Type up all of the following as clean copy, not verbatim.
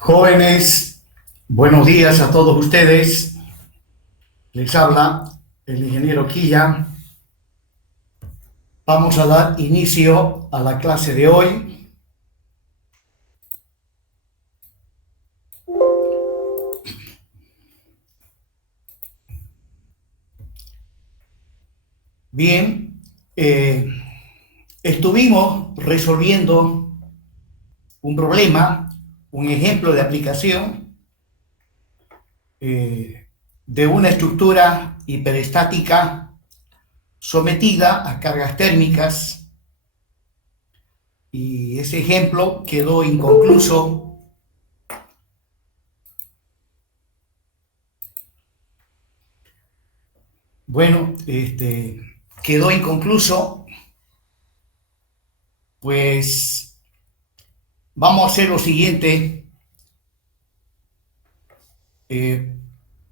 Jóvenes, buenos días a todos ustedes. Les habla el ingeniero Quilla. Vamos a dar inicio a la clase de hoy. Bien, estuvimos resolviendo un problema, un ejemplo de aplicación de una estructura hiperestática sometida a cargas térmicas, y ese ejemplo quedó inconcluso. Bueno, quedó inconcluso, pues vamos a hacer lo siguiente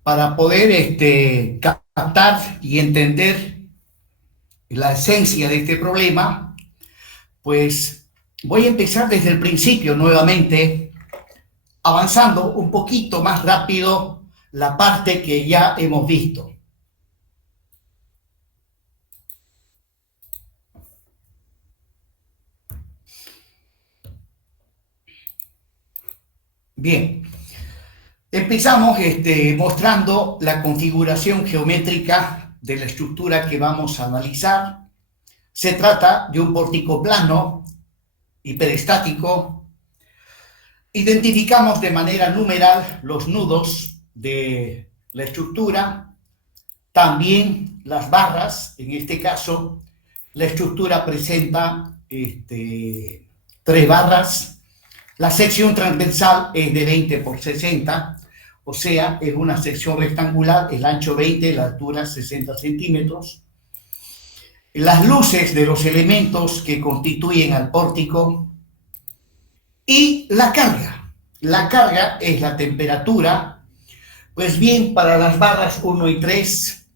para poder captar y entender la esencia de este problema. Pues voy a empezar desde el principio nuevamente, avanzando un poquito más rápido la parte que ya hemos visto. Bien, empezamos mostrando la configuración geométrica de la estructura que vamos a analizar. Se trata de un pórtico plano hiperestático. Identificamos de manera numeral los nudos de la estructura, también las barras. En este caso, la estructura presenta 3 barras. La sección transversal es de 20 por 60, o sea, es una sección rectangular, el ancho 20, la altura 60 centímetros. Las luces de los elementos que constituyen al pórtico y la carga. La carga es la temperatura. Pues bien, para las barras 1 y 3,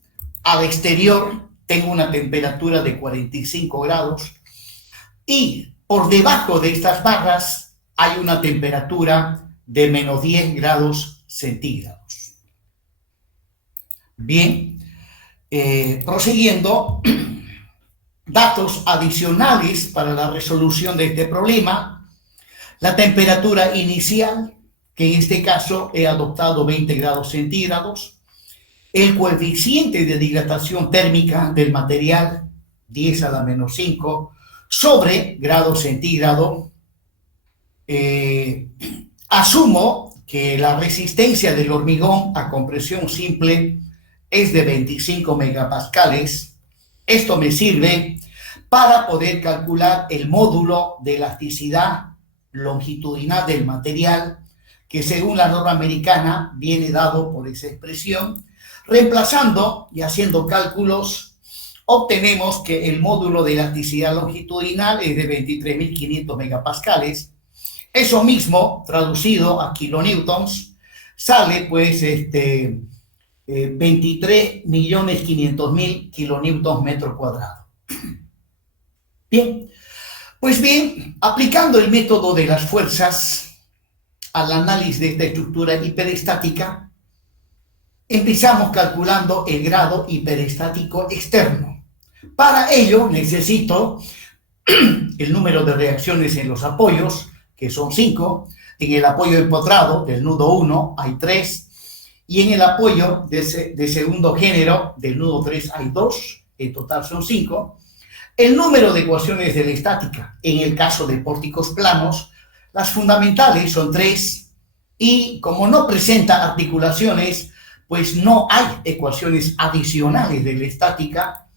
al exterior tengo una temperatura de 45 grados y por debajo de estas barras hay una temperatura de menos 10 grados centígrados. Bien, prosiguiendo, datos adicionales para la resolución de este problema: la temperatura inicial, que en este caso he adoptado 20 grados centígrados, el coeficiente de dilatación térmica del material, 10 a la menos 5, sobre grado centígrado. Asumo que la resistencia del hormigón a compresión simple es de 25 megapascales. Esto me sirve para poder calcular el módulo de elasticidad longitudinal del material, que según la norma americana viene dado por esa expresión. Reemplazando y haciendo cálculos, obtenemos que el módulo de elasticidad longitudinal es de 23.500 megapascales. Eso mismo, traducido a kilonewtons, sale pues 23.500.000 kilonewtons metro cuadrado. Bien, pues bien, aplicando el método de las fuerzas al análisis de esta estructura hiperestática, empezamos calculando el grado hiperestático externo. Para ello necesito el número de reacciones en los apoyos, que son 5, en el apoyo empotrado del nudo 1 hay 3, y en el apoyo de segundo género del nudo 3 hay 2, en total son 5. El número de ecuaciones de la estática, en el caso de pórticos planos, las fundamentales son 3, y como no presenta articulaciones, pues no hay ecuaciones adicionales de la estática.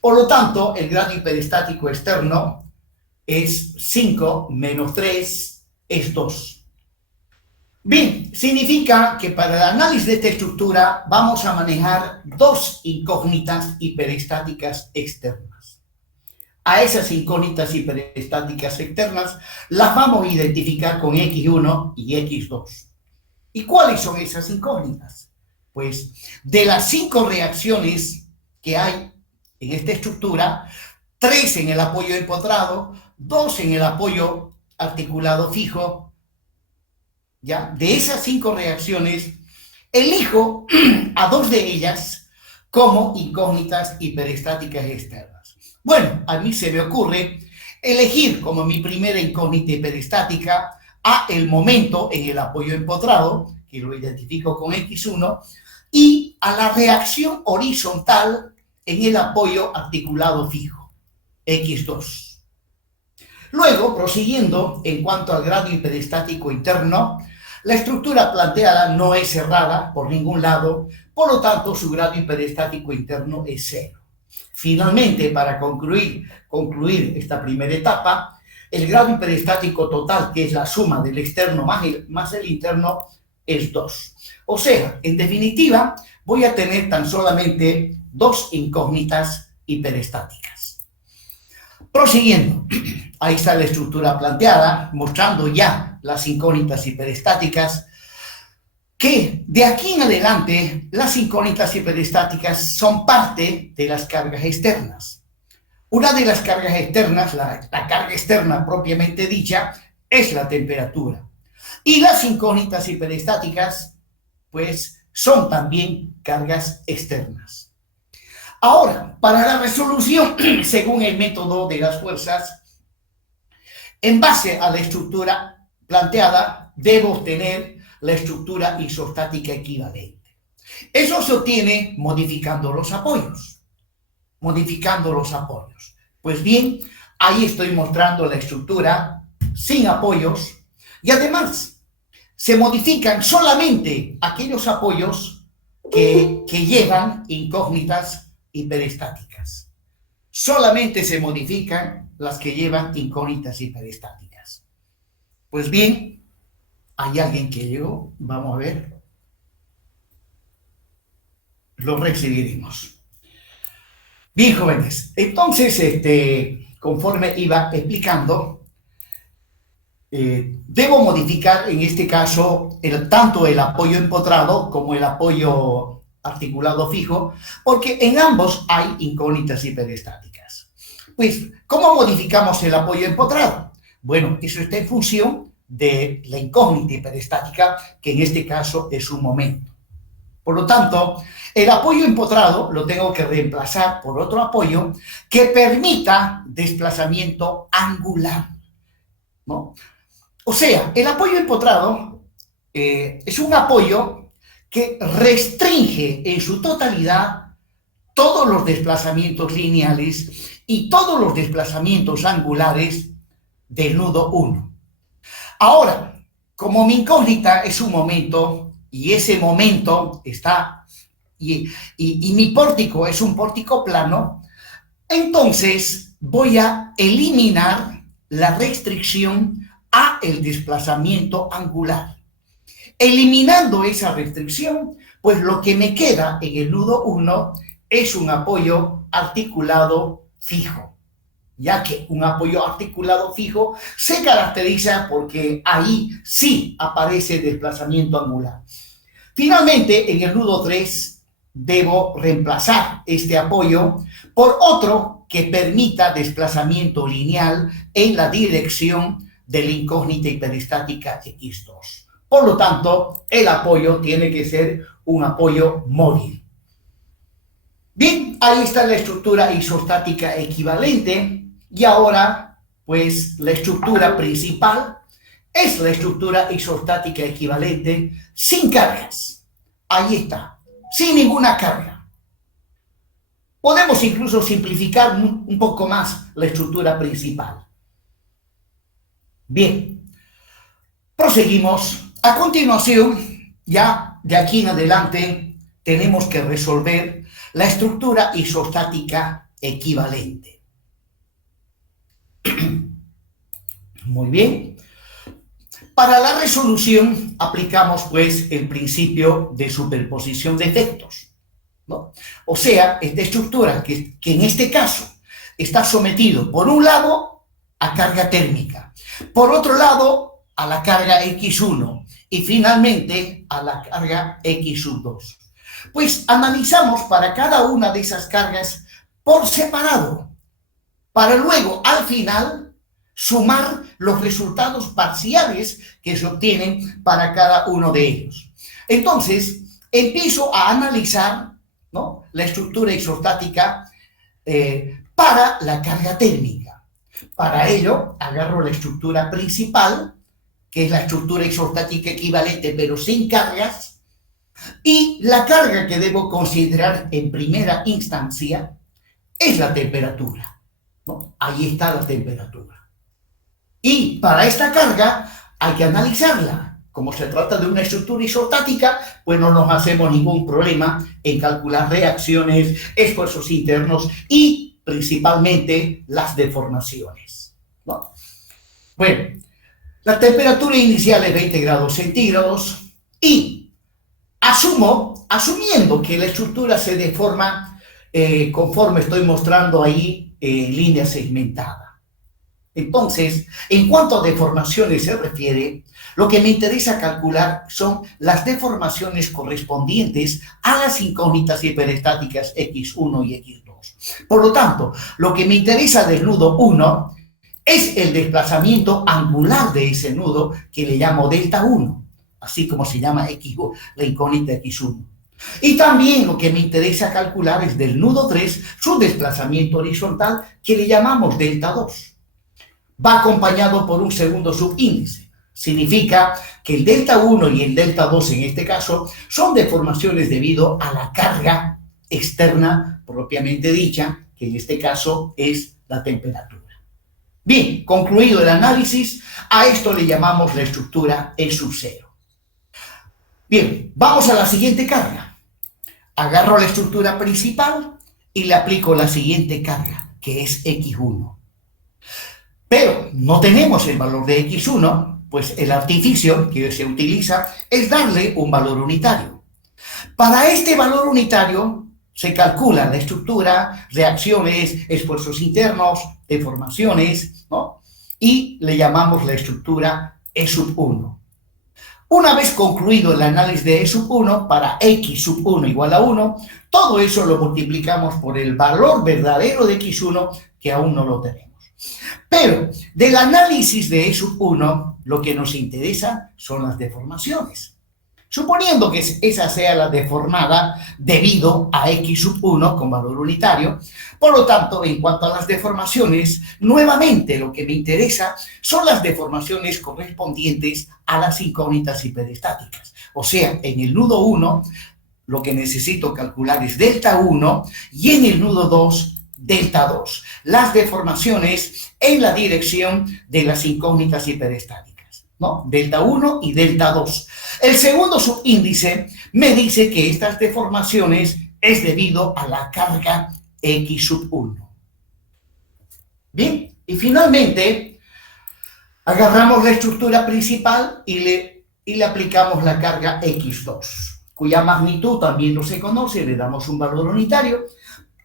Por lo tanto, el grado hiperestático externo es 5 menos 3 es 2. Bien, significa que para el análisis de esta estructura vamos a manejar dos incógnitas hiperestáticas externas. A esas incógnitas hiperestáticas externas las vamos a identificar con X1 y X2. ¿Y cuáles son esas incógnitas? Pues de las 5 reacciones que hay en esta estructura, 3 en el apoyo empotrado, 2 en el apoyo articulado fijo. ¿Ya? De esas 5 reacciones, elijo a 2 de ellas como incógnitas hiperestáticas externas. Bueno, a mí se me ocurre elegir como mi primera incógnita hiperestática a el momento en el apoyo empotrado, que lo identifico con X1, y a la reacción horizontal en el apoyo articulado fijo, X2. Luego, prosiguiendo en cuanto al grado hiperestático interno, la estructura planteada no es cerrada por ningún lado, por lo tanto su grado hiperestático interno es 0. Finalmente, para concluir esta primera etapa, el grado hiperestático total, que es la suma del externo más el interno, es 2. O sea, en definitiva, voy a tener tan solamente 2 incógnitas hiperestáticas. Prosiguiendo, ahí está la estructura planteada, mostrando ya las incógnitas hiperestáticas, que de aquí en adelante las incógnitas hiperestáticas son parte de las cargas externas. Una de las cargas externas, la carga externa propiamente dicha, es la temperatura. Y las incógnitas hiperestáticas, pues, son también cargas externas. Ahora, para la resolución, según el método de las fuerzas, en base a la estructura planteada, debo obtener la estructura isostática equivalente. Eso se obtiene modificando los apoyos. Pues bien, ahí estoy mostrando la estructura sin apoyos y además se modifican solamente aquellos apoyos que llevan incógnitas hiperestáticas. Solamente se modifican las que llevan incógnitas hiperestáticas. Pues bien, hay alguien que llegó, vamos a ver. Lo recibiremos. Bien, jóvenes, entonces, conforme iba explicando, debo modificar en este caso tanto el apoyo empotrado como el apoyo articulado fijo, porque en ambos hay incógnitas hiperestáticas. Pues, ¿cómo modificamos el apoyo empotrado? Bueno, eso está en función de la incógnita hiperestática, que en este caso es un momento. Por lo tanto, el apoyo empotrado lo tengo que reemplazar por otro apoyo que permita desplazamiento angular, ¿no? O sea, el apoyo empotrado es un apoyo que restringe en su totalidad todos los desplazamientos lineales y todos los desplazamientos angulares del nudo 1. Ahora, como mi incógnita es un momento, y ese momento está, y mi pórtico es un pórtico plano, entonces voy a eliminar la restricción a el desplazamiento angular. Eliminando esa restricción, pues lo que me queda en el nudo 1 es un apoyo articulado fijo, ya que un apoyo articulado fijo se caracteriza porque ahí sí aparece desplazamiento angular. Finalmente, en el nudo 3, debo reemplazar este apoyo por otro que permita desplazamiento lineal en la dirección de la incógnita hiperestática X2. Por lo tanto, el apoyo tiene que ser un apoyo móvil. Bien, ahí está la estructura isostática equivalente y ahora, pues, la estructura principal es la estructura isostática equivalente sin cargas. Ahí está, sin ninguna carga. Podemos incluso simplificar un poco más la estructura principal. Bien, proseguimos. A continuación, ya de aquí en adelante, tenemos que resolver la estructura isostática equivalente. Muy bien. Para la resolución aplicamos pues el principio de superposición de efectos, ¿no? O sea, esta estructura que en este caso está sometido por un lado a carga térmica, por otro lado a la carga X1 y finalmente a la carga X2. Pues analizamos para cada una de esas cargas por separado, para luego al final sumar los resultados parciales que se obtienen para cada uno de ellos. Entonces, empiezo a analizar, ¿no?, la estructura isostática para la carga térmica. Para ello, agarro la estructura principal, que es la estructura isostática equivalente, pero sin cargas, y la carga que debo considerar en primera instancia es la temperatura, ¿no? Ahí está la temperatura. Y para esta carga hay que analizarla. Como se trata de una estructura isostática, pues no nos hacemos ningún problema en calcular reacciones, esfuerzos internos y principalmente las deformaciones, ¿no? Bueno, la temperatura inicial es 20 grados centígrados y asumiendo que la estructura se deforma conforme estoy mostrando ahí en línea segmentada. Entonces, en cuanto a deformaciones se refiere, lo que me interesa calcular son las deformaciones correspondientes a las incógnitas hiperestáticas X1 y X2. Por lo tanto, lo que me interesa del nudo 1 es el desplazamiento angular de ese nudo que le llamo delta 1, así como se llama X1, la incógnita X1. Y también lo que me interesa calcular es del nudo 3 su desplazamiento horizontal que le llamamos delta 2. Va acompañado por un segundo subíndice. Significa que el delta 1 y el delta 2 en este caso son deformaciones debido a la carga externa propiamente dicha, que en este caso es la temperatura. Bien, concluido el análisis, a esto le llamamos la estructura E sub 0. Bien, vamos a la siguiente carga. Agarro la estructura principal y le aplico la siguiente carga, que es X1. Pero no tenemos el valor de X1, pues el artificio que se utiliza es darle un valor unitario. Para este valor unitario se calcula la estructura, reacciones, esfuerzos internos, deformaciones, ¿no? Y le llamamos la estructura E sub 1. Una vez concluido el análisis de E sub 1, para X sub 1 igual a 1, todo eso lo multiplicamos por el valor verdadero de X1, que aún no lo tenemos. Pero del análisis de E sub 1, lo que nos interesa son las deformaciones. Suponiendo que esa sea la deformada debido a X sub 1 con valor unitario, por lo tanto, en cuanto a las deformaciones, nuevamente lo que me interesa son las deformaciones correspondientes a las incógnitas hiperestáticas. O sea, en el nudo 1, lo que necesito calcular es delta 1 y en el nudo 2, delta 2, las deformaciones en la dirección de las incógnitas hiperestáticas, ¿no? Delta 1 y delta 2. El segundo subíndice me dice que estas deformaciones es debido a la carga X sub 1. Bien, y finalmente agarramos la estructura principal y le aplicamos la carga X2, cuya magnitud también no se conoce, le damos un valor unitario.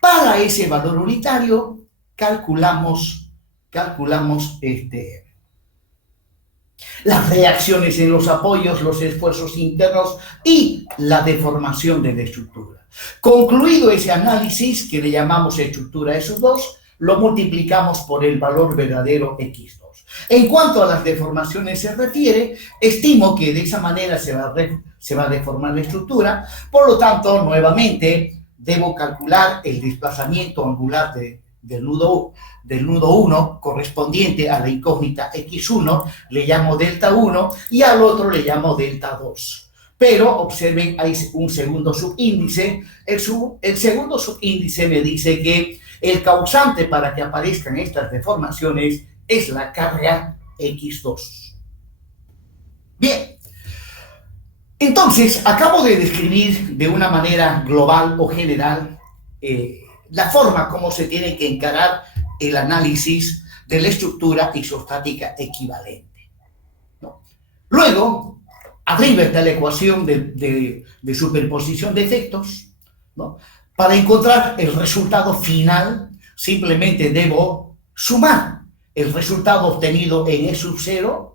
Para ese valor unitario calculamos las reacciones en los apoyos, los esfuerzos internos y la deformación de la estructura. Concluido ese análisis, que le llamamos estructura E sub 2, lo multiplicamos por el valor verdadero X2. En cuanto a las deformaciones se refiere, estimo que de esa manera se va a deformar la estructura, por lo tanto, nuevamente, debo calcular el desplazamiento angular del nudo 1 correspondiente a la incógnita X1, le llamo delta 1, y al otro le llamo delta 2. Pero observen, hay un segundo subíndice. El segundo subíndice me dice que el causante para que aparezcan estas deformaciones es la carga X2. Bien. Entonces, acabo de describir de una manera global o general la forma como se tiene que encarar el análisis de la estructura isostática equivalente, ¿no? Luego, arriba está la ecuación de superposición de efectos, ¿no? Para encontrar el resultado final, simplemente debo sumar el resultado obtenido en E sub 0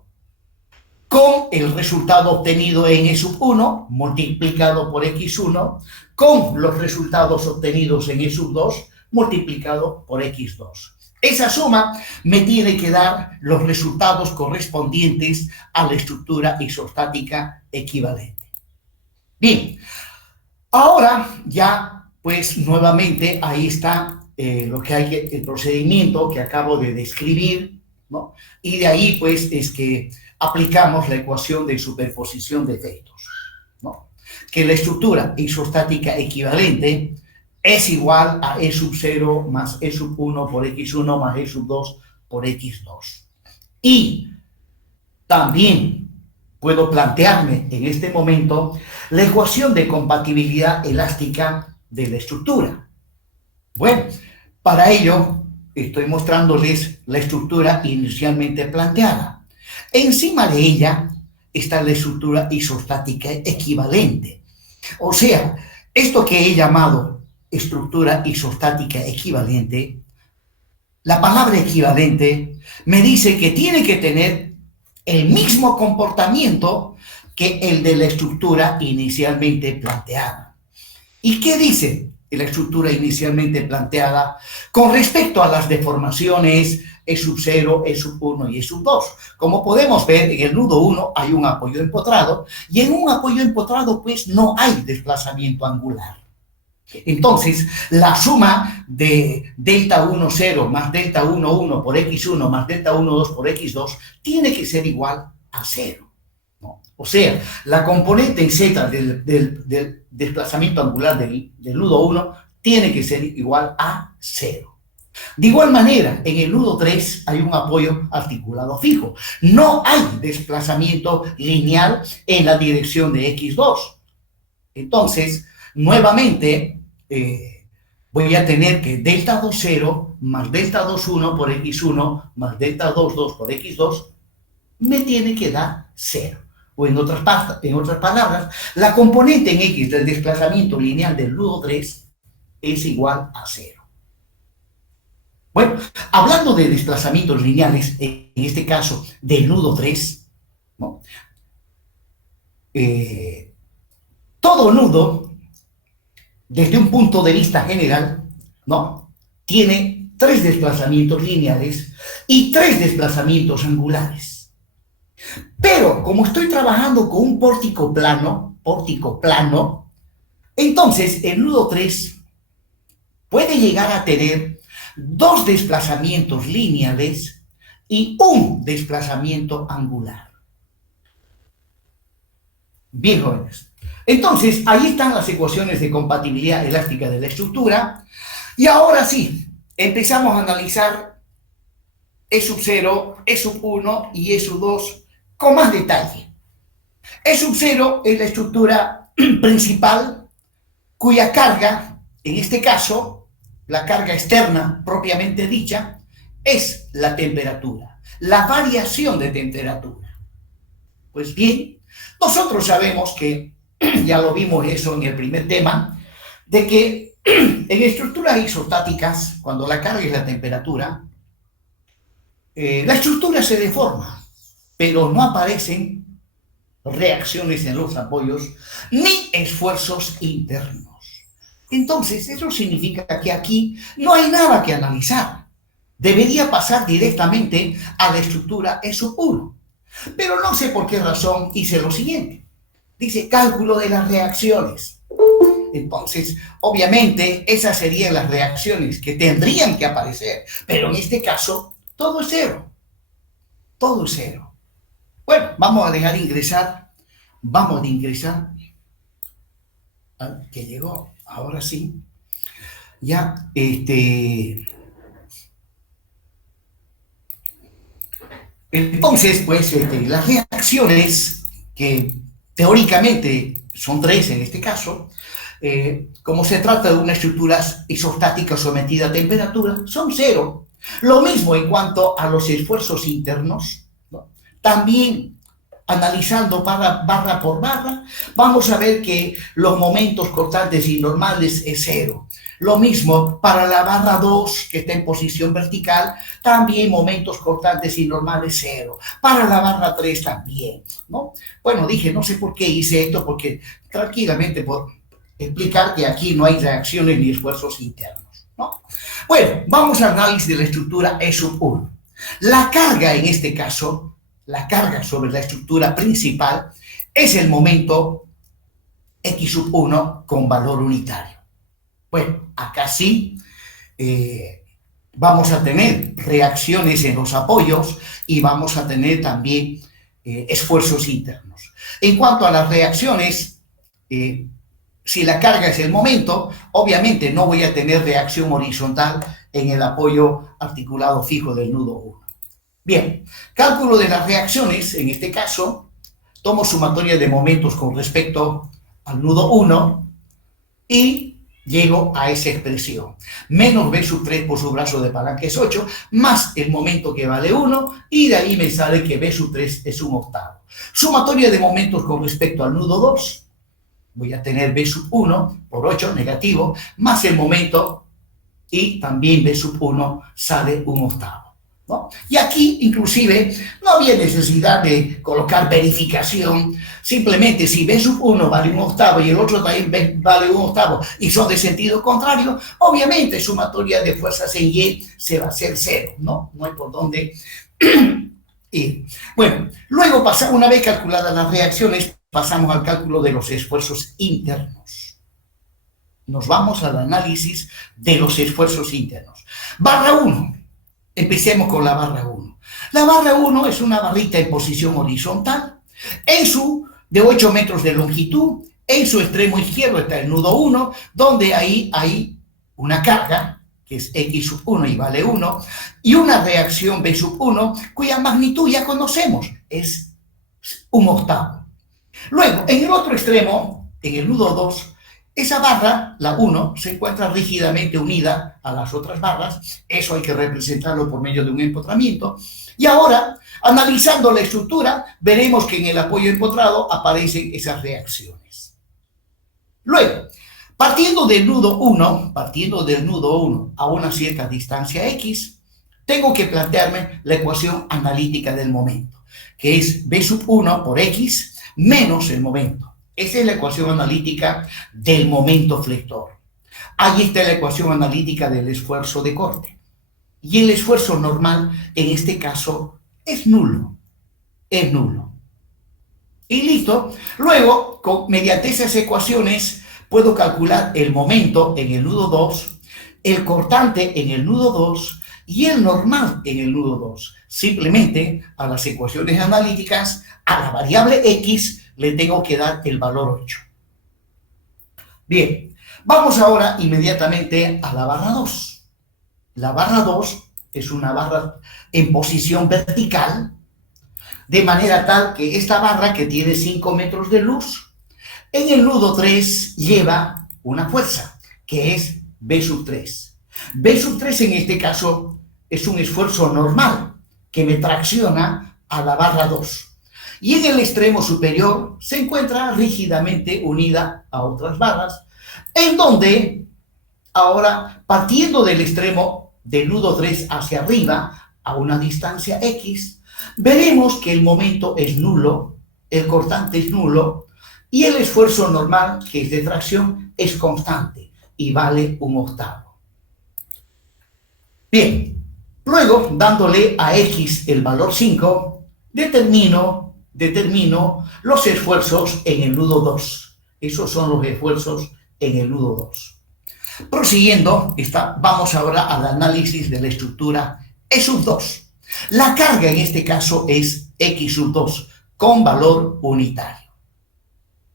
con el resultado obtenido en E sub 1 multiplicado por X1 con los resultados obtenidos en E sub 2 multiplicado por X2. Esa suma me tiene que dar los resultados correspondientes a la estructura isostática equivalente. Bien, ahora ya pues nuevamente ahí está lo que hay, el procedimiento que acabo de describir, ¿no? Y de ahí pues es que aplicamos la ecuación de superposición de efectos, ¿no? Que la estructura isostática equivalente es igual a E sub 0 más E sub 1 por X1 más E sub 2 por X2. Y también puedo plantearme en este momento la ecuación de compatibilidad elástica de la estructura. Bueno, para ello estoy mostrándoles la estructura inicialmente planteada. Encima de ella está la estructura isostática equivalente. O sea, esto que he llamado estructura isostática equivalente, la palabra equivalente me dice que tiene que tener el mismo comportamiento que el de la estructura inicialmente planteada. ¿Y qué dice la estructura inicialmente planteada con respecto a las deformaciones E sub 0, E sub 1 y E sub 2? Como podemos ver, en el nudo 1 hay un apoyo empotrado y en un apoyo empotrado pues no hay desplazamiento angular. Entonces, la suma de delta 1, 0 más delta 1, 1 por X1 más delta 1, 2 por X2 tiene que ser igual a 0, ¿no? O sea, la componente Z del desplazamiento angular del nudo 1 tiene que ser igual a 0. De igual manera, en el nudo 3 hay un apoyo articulado fijo. No hay desplazamiento lineal en la dirección de X2. Entonces, nuevamente, voy a tener que delta 2, 0 más delta 2, 1 por X1 más delta 2, 2 por X2 me tiene que dar 0. O en otras palabras, la componente en X del desplazamiento lineal del nudo 3 es igual a 0. Bueno, hablando de desplazamientos lineales, en este caso del nudo 3, ¿no? Todo nudo, desde un punto de vista general, ¿no?, tiene 3 desplazamientos lineales y 3 desplazamientos angulares. Pero como estoy trabajando con un pórtico plano, entonces el nudo 3 puede llegar a tener 2 desplazamientos lineales y un desplazamiento angular. Bien, jóvenes. Entonces, ahí están las ecuaciones de compatibilidad elástica de la estructura. Y ahora sí, empezamos a analizar E sub 0, E sub 1 y E sub 2 con más detalle. E sub 0 es la estructura principal cuya carga, en este caso, la carga externa propiamente dicha, es la temperatura, la variación de temperatura. Pues bien, nosotros sabemos que, ya lo vimos eso en el primer tema, de que en estructuras isostáticas, cuando la carga es la temperatura, la estructura se deforma, pero no aparecen reacciones en los apoyos ni esfuerzos internos. Entonces, eso significa que aquí no hay nada que analizar. Debería pasar directamente a la estructura E sub 1. Pero no sé por qué razón hice lo siguiente. Dice cálculo de las reacciones. Entonces, obviamente, esas serían las reacciones que tendrían que aparecer. Pero en este caso, todo es 0. Todo es 0. Bueno, vamos a dejar ingresar. Vamos a ingresar. Que llegó. Ahora sí, ya, entonces, pues, las reacciones que teóricamente son 3 en este caso, como se trata de una estructura isostática sometida a temperatura, son 0. Lo mismo en cuanto a los esfuerzos internos, ¿no? También analizando barra por barra, vamos a ver que los momentos cortantes y normales es 0. Lo mismo para la barra 2, que está en posición vertical, también momentos cortantes y normales 0. Para la barra 3 también, ¿no? Bueno, dije, no sé por qué hice esto, porque tranquilamente por explicar que aquí no hay reacciones ni esfuerzos internos, ¿no? Bueno, vamos al análisis de la estructura E1. La carga en este caso, la carga sobre la estructura principal, es el momento X1 con valor unitario. Bueno, acá sí vamos a tener reacciones en los apoyos y vamos a tener también esfuerzos internos. En cuanto a las reacciones, si la carga es el momento, obviamente no voy a tener reacción horizontal en el apoyo articulado fijo del nudo 1. Bien, cálculo de las reacciones, en este caso, tomo sumatoria de momentos con respecto al nudo 1 y llego a esa expresión. Menos B sub 3 por su brazo de palanca es 8, más el momento que vale 1, y de ahí me sale que B sub 3 es 1/8. Sumatoria de momentos con respecto al nudo 2, voy a tener B sub 1 por 8 negativo, más el momento, y también B sub 1 sale 1/8. ¿No? Y aquí, inclusive, no había necesidad de colocar verificación. Simplemente, si B sub 1 vale 1/8 y el otro también vale 1/8 y son de sentido contrario, obviamente sumatoria de fuerzas en Y se va a hacer 0, ¿no? No hay por dónde ir. Bueno, luego, una vez calculadas las reacciones, pasamos al cálculo de los esfuerzos internos. Nos vamos al análisis de los esfuerzos internos. Barra 1. Empecemos con la barra 1. La barra 1 es una barrita en posición horizontal, de 8 metros de longitud. En su extremo izquierdo está el nudo 1, donde ahí hay una carga, que es X1 y vale 1, y una reacción B1, cuya magnitud ya conocemos, es 1/8. Luego, en el otro extremo, en el nudo 2, esa barra, la 1, se encuentra rígidamente unida a las otras barras. Eso hay que representarlo por medio de un empotramiento. Y ahora, analizando la estructura, veremos que en el apoyo empotrado aparecen esas reacciones. Luego, partiendo del nudo 1 a una cierta distancia X, tengo que plantearme la ecuación analítica del momento, que es B1 por X menos el momento. Esa es la ecuación analítica del momento flector. Ahí está la ecuación analítica del esfuerzo de corte. Y el esfuerzo normal, en este caso, es nulo. Es nulo. Y listo. Luego, mediante esas ecuaciones, puedo calcular el momento en el nudo 2, el cortante en el nudo 2 y el normal en el nudo 2. Simplemente a las ecuaciones analíticas, a la variable X, le tengo que dar el valor 8. Bien, vamos ahora inmediatamente a la barra 2. La barra 2 es una barra en posición vertical, de manera tal que esta barra, que tiene 5 metros de luz, en el nudo 3 lleva una fuerza, que es B sub 3. B sub 3 en este caso es un esfuerzo normal, que me tracciona a la barra 2. Y en el extremo superior se encuentra rígidamente unida a otras barras, en donde ahora, partiendo del extremo del nudo 3 hacia arriba, a una distancia X, veremos que el momento es nulo, el cortante es nulo, y el esfuerzo normal, que es de tracción, es constante y vale 1/8. Bien, luego, dándole a X el valor 5, determino los esfuerzos en el nudo 2. Esos son los esfuerzos en el nudo 2. Prosiguiendo, vamos ahora al análisis de la estructura E2. La carga en este caso es X2 con valor unitario.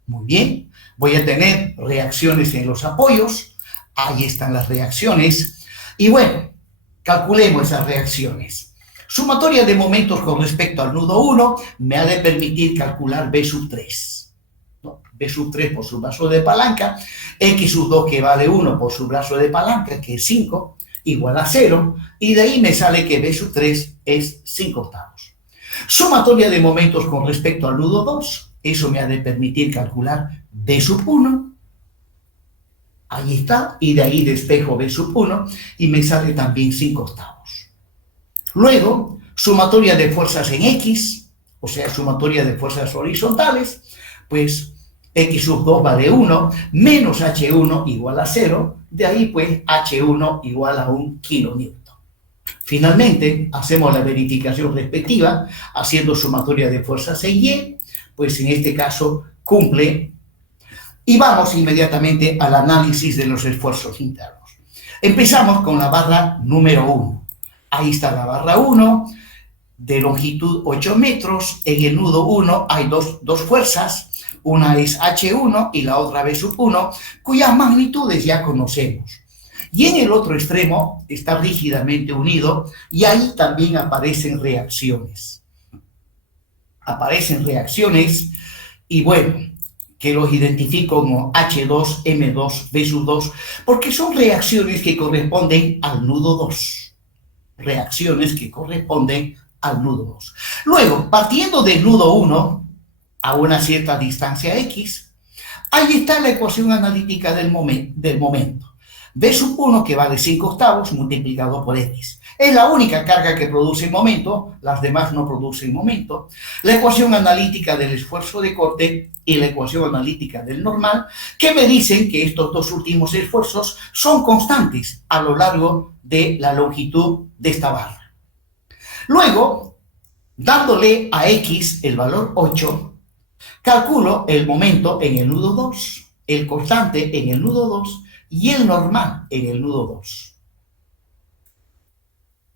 Muy bien, voy a tener reacciones en los apoyos. Ahí están las reacciones. Y bueno, calculemos esas reacciones. Sumatoria de momentos con respecto al nudo 1 me ha de permitir calcular B sub 3. ¿no? B sub 3 por su brazo de palanca, X sub 2 que vale 1 por su brazo de palanca, que es 5, igual a 0, y de ahí me sale que B sub 3 es 5/8. Sumatoria de momentos con respecto al nudo 2, eso me ha de permitir calcular B sub 1, ahí está, y de ahí despejo B sub 1, y me sale también 5/8. Luego, sumatoria de fuerzas en X, o sea, sumatoria de fuerzas horizontales, pues X sub 2 vale 1, menos H1 igual a 0, de ahí pues H1 igual a 1 kilonewton. Finalmente, hacemos la verificación respectiva, haciendo sumatoria de fuerzas en Y, pues en este caso cumple, y vamos inmediatamente al análisis de los esfuerzos internos. Empezamos con la barra número 1. Ahí está la barra 1, de longitud 8 metros. En el nudo 1 hay dos fuerzas, una es H1 y la otra B sub 1, cuyas magnitudes ya conocemos. Y en el otro extremo está rígidamente unido y ahí también aparecen reacciones. Aparecen reacciones y bueno, que los identifico como H2, M2, B sub 2, porque son reacciones que corresponden al nudo 2. Reacciones que corresponden al nudo 2. Luego, partiendo del nudo 1 a una cierta distancia X, ahí está la ecuación analítica del momento. B sub 1 que vale 5/8 multiplicado por X. Es la única carga que produce momento, las demás no producen momento. La ecuación analítica del esfuerzo de corte y la ecuación analítica del normal, que me dicen que estos dos últimos esfuerzos son constantes a lo largo de la longitud de esta barra. Luego, dándole a X el valor 8, calculo el momento en el nudo 2, el constante en el nudo 2 y el normal en el nudo 2.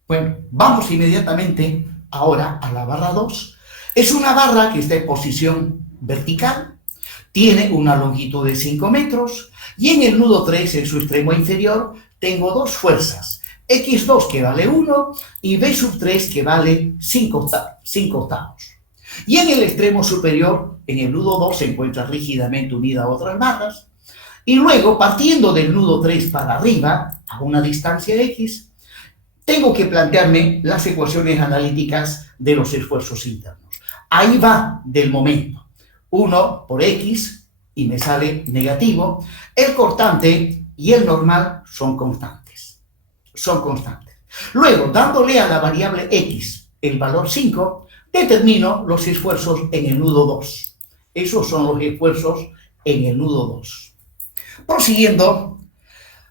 Bueno, vamos inmediatamente ahora a la barra 2. Es una barra que está en posición vertical, tiene una longitud de 5 metros y en el nudo 3, en su extremo inferior, tengo dos fuerzas, X2 que vale 1 y B sub 3 que vale 5/8. Y en el extremo superior, en el nudo 2, se encuentra rígidamente unida a otras barras. Y luego, partiendo del nudo 3 para arriba, a una distancia X, tengo que plantearme las ecuaciones analíticas de los esfuerzos internos. Ahí va del momento. 1 por X, y me sale negativo. El cortante y el normal son constantes. Son constantes. Luego, dándole a la variable X el valor 5, determino los esfuerzos en el nudo 2. Esos son los esfuerzos en el nudo 2. Prosiguiendo,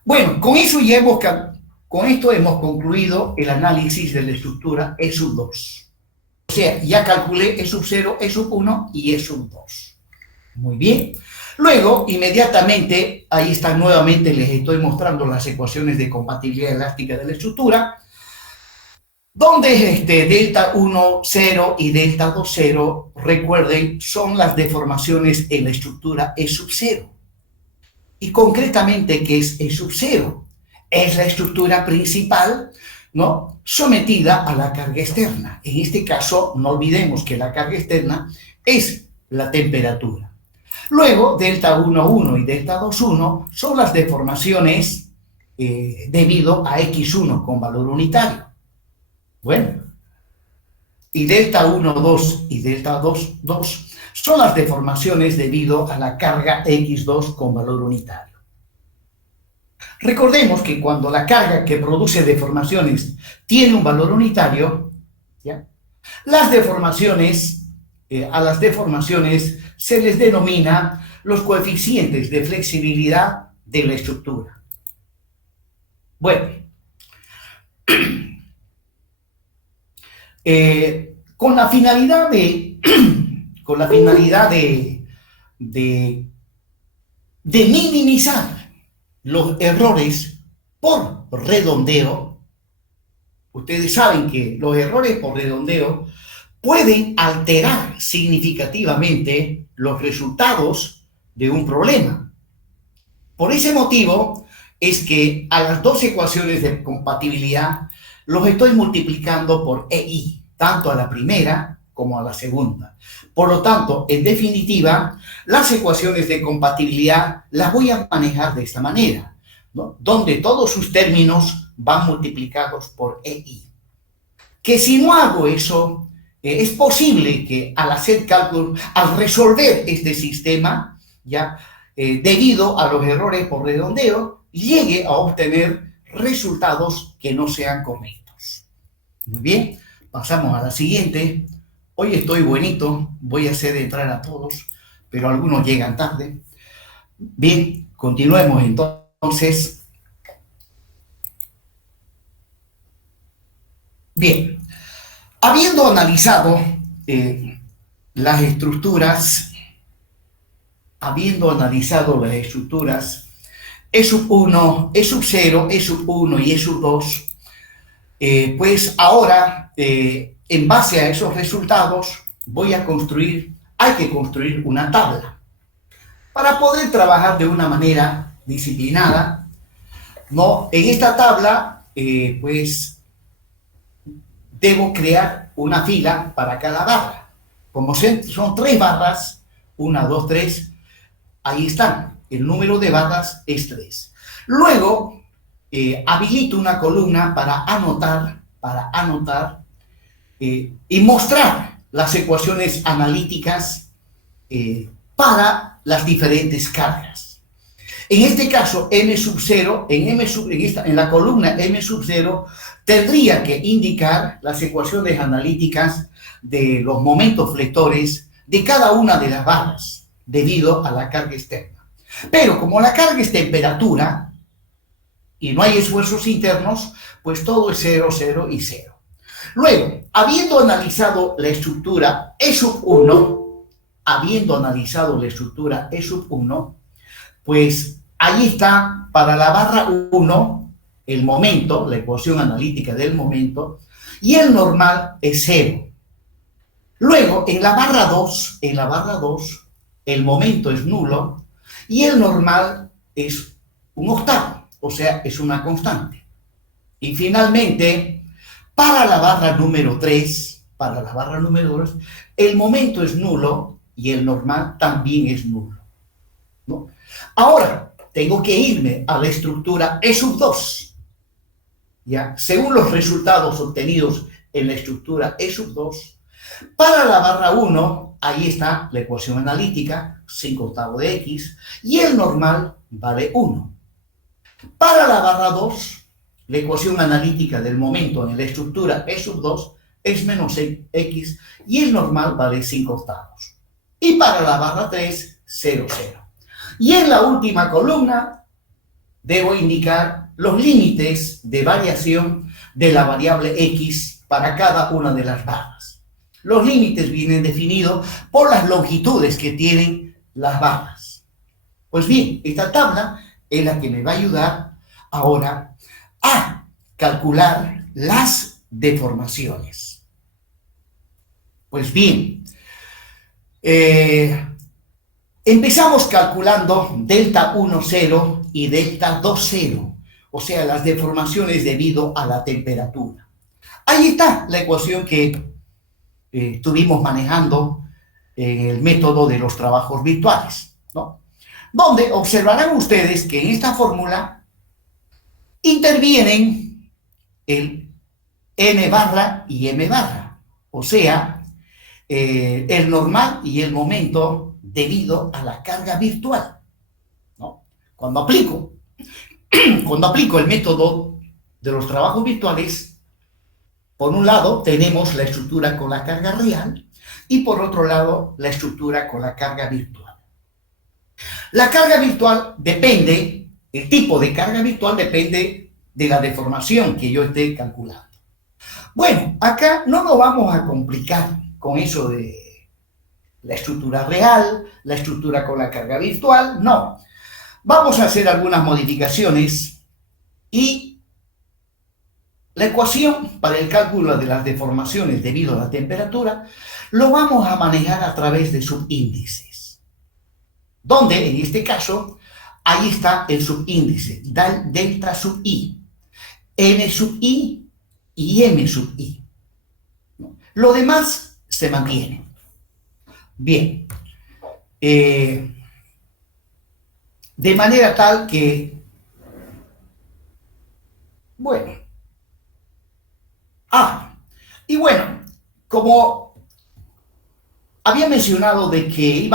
bueno, con esto hemos concluido el análisis de la estructura E sub 2. O sea, ya calculé E sub 0, E sub 1 y E sub 2. Muy bien. Luego, inmediatamente, ahí están nuevamente, les estoy mostrando las ecuaciones de compatibilidad elástica de la estructura, donde delta 1, 0 y delta 2, 0, recuerden, son las deformaciones en la estructura E sub 0. Y concretamente, ¿qué es E sub 0? Es la estructura principal, ¿no?, sometida a la carga externa. En este caso, no olvidemos que la carga externa es la temperatura. Luego, delta 1, 1 y delta 2, 1 son las deformaciones debido a X1 con valor unitario. Bueno, y delta 1, 2 y delta 2, 2 son las deformaciones debido a la carga X2 con valor unitario. Recordemos que cuando la carga que produce deformaciones tiene un valor unitario, ¿ya?, las deformaciones, a las deformaciones se les denomina los coeficientes de flexibilidad de la estructura. Bueno, con la finalidad de minimizar los errores por redondeo, ustedes saben que los errores por redondeo pueden alterar significativamente los resultados de un problema. Por ese motivo es que a las dos ecuaciones de compatibilidad los estoy multiplicando por EI, tanto a la primera como a la segunda. Por lo tanto, en definitiva, las ecuaciones de compatibilidad las voy a manejar de esta manera, ¿no? Donde todos sus términos van multiplicados por EI. Que si no hago eso, es posible que al hacer cálculos, al resolver este sistema, ya debido a los errores por redondeo, llegue a obtener resultados que no sean correctos. Muy bien, pasamos a la siguiente. Hoy estoy buenito, voy a hacer entrar a todos, pero algunos llegan tarde. Bien, continuemos entonces. Bien, habiendo analizado las estructuras, E sub 1, E sub 0, E sub 1 y E sub 2, pues ahora, en base a esos resultados, hay que construir una tabla para poder trabajar de una manera disciplinada, ¿no? En esta tabla, pues, debo crear una fila para cada barra. Como son 3 barras, 1, 2, 3, ahí están. El número de barras es 3. Luego, habilito una columna para anotar y mostrar las ecuaciones analíticas para las diferentes cargas. En este caso, m sub 0, en la columna m sub 0, tendría que indicar las ecuaciones analíticas de los momentos flectores de cada una de las barras, debido a la carga externa. Pero como la carga es temperatura y no hay esfuerzos internos, pues todo es 0, 0 y 0. Luego, habiendo analizado la estructura E sub 1, pues ahí está para la barra 1 el momento, la ecuación analítica del momento, y el normal es 0. Luego, en la barra 2, el momento es nulo y el normal es un octavo, o sea, es una constante. Y finalmente, para la barra número 3, el momento es nulo y el normal también es nulo, ¿no? Ahora, tengo que irme a la estructura E sub 2, ¿ya? Según los resultados obtenidos en la estructura E sub 2, para la barra 1, ahí está la ecuación analítica, 5/8 de x, y el normal vale 1. Para la barra 2, la ecuación analítica del momento en la estructura E sub 2 es menos x, y el normal vale 5/8. Y para la barra 3, 0, 0. Y en la última columna, debo indicar los límites de variación de la variable x para cada una de las barras. Los límites vienen definidos por las longitudes que tienen las barras. Pues bien, esta tabla es la que me va a ayudar ahora a calcular las deformaciones. Pues bien, empezamos calculando delta 1, 0 y delta 2, 0, o sea, las deformaciones debido a la temperatura. Ahí está la ecuación que estuvimos manejando en el método de los trabajos virtuales, ¿no? Donde observarán ustedes que en esta fórmula intervienen el n barra y m barra, o sea, el normal y el momento debido a la carga virtual, ¿no? Cuando aplico el método de los trabajos virtuales, por un lado tenemos la estructura con la carga real y por otro lado la estructura con la carga virtual. La carga virtual depende, el tipo de carga virtual depende de la deformación que yo esté calculando. Bueno, acá no nos vamos a complicar con eso de la estructura real, la estructura con la carga virtual, no. Vamos a hacer algunas modificaciones y la ecuación para el cálculo de las deformaciones debido a la temperatura lo vamos a manejar a través de subíndices, donde en este caso ahí está el subíndice delta sub i, n sub i y m sub i. Lo demás se mantiene. Bien. De manera tal que, bueno, y bueno, como había mencionado de que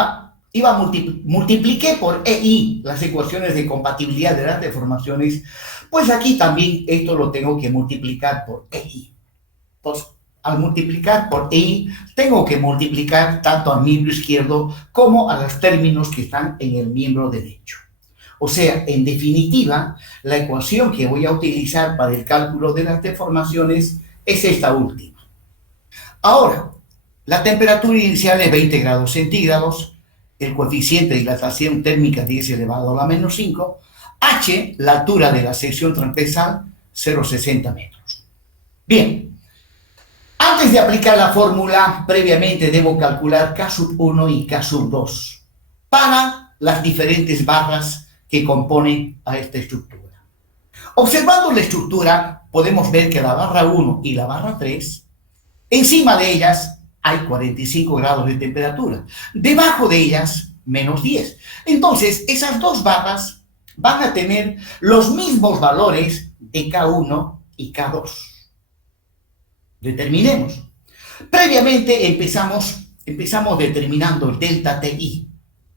multipliqué por EI las ecuaciones de compatibilidad de las deformaciones, pues aquí también esto lo tengo que multiplicar por EI. Entonces, al multiplicar por EI, tengo que multiplicar tanto al miembro izquierdo como a los términos que están en el miembro derecho. O sea, en definitiva, la ecuación que voy a utilizar para el cálculo de las deformaciones es esta última. Ahora, la temperatura inicial es 20 grados centígrados, el coeficiente de dilatación térmica 10 elevado a la menos 5, H, la altura de la sección transversal, 0,60 metros. Bien, antes de aplicar la fórmula, previamente debo calcular K sub 1 y K sub 2 para las diferentes barras que componen a esta estructura. Observando la estructura, podemos ver que la barra 1 y la barra 3, encima de ellas hay 45 grados de temperatura, debajo de ellas menos 10. Entonces, esas dos barras van a tener los mismos valores de K1 y K2. Determinemos. Previamente empezamos determinando el delta TI,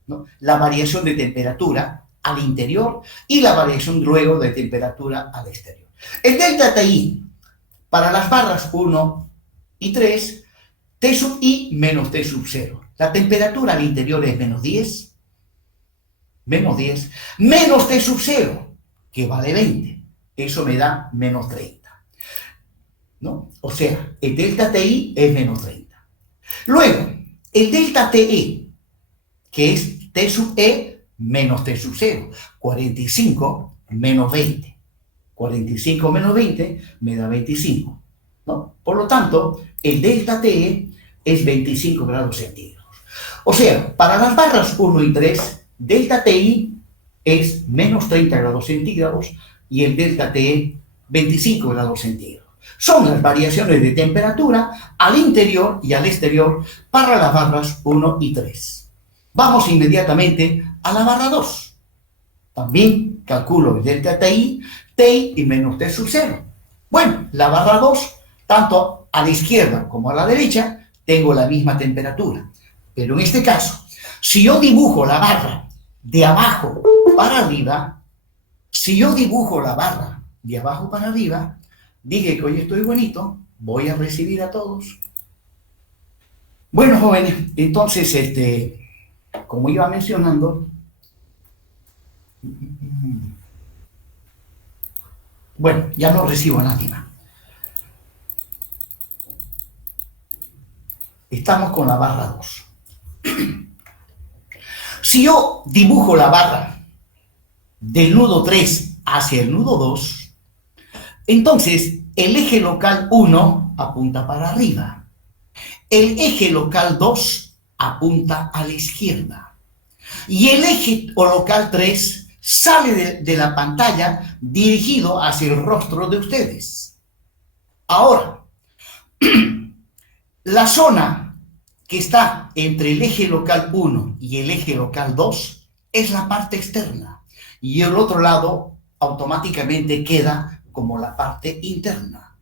¿no? La variación de temperatura al interior y la variación luego de temperatura al exterior. El delta TI para las barras 1 y 3, T sub I menos T sub 0. La temperatura al interior es menos 10, menos T sub 0, que vale 20. Eso me da menos 30. ¿No? O sea, el delta TI es menos 30. Luego, el delta TE, que es T sub E menos T sub 0, 45 menos 20. 45 menos 20 me da 25. ¿No? Por lo tanto, el delta TE es 25 grados centígrados. O sea, para las barras 1 y 3, delta TI es menos 30 grados centígrados y el delta TE 25 grados centígrados. Son las variaciones de temperatura al interior y al exterior para las barras 1 y 3. Vamos inmediatamente a la barra 2. También calculo el delta TI y menos T sub 0. Bueno, la barra 2, tanto a la izquierda como a la derecha, tengo la misma temperatura. Pero en este caso, si yo dibujo la barra de abajo para arriba, dije que hoy estoy bonito, voy a recibir a todos. Bueno, jóvenes, entonces, como iba mencionando, bueno, ya no recibo a nadie más. Estamos con la barra 2. Si yo dibujo la barra del nudo 3 hacia el nudo 2, entonces el eje local 1 apunta para arriba. El eje local 2 apunta a la izquierda. Y el eje local 3 sale de la pantalla dirigido hacia el rostro de ustedes. Ahora, la zona que está entre el eje local 1 y el eje local 2 es la parte externa. Y el otro lado automáticamente queda como la parte interna.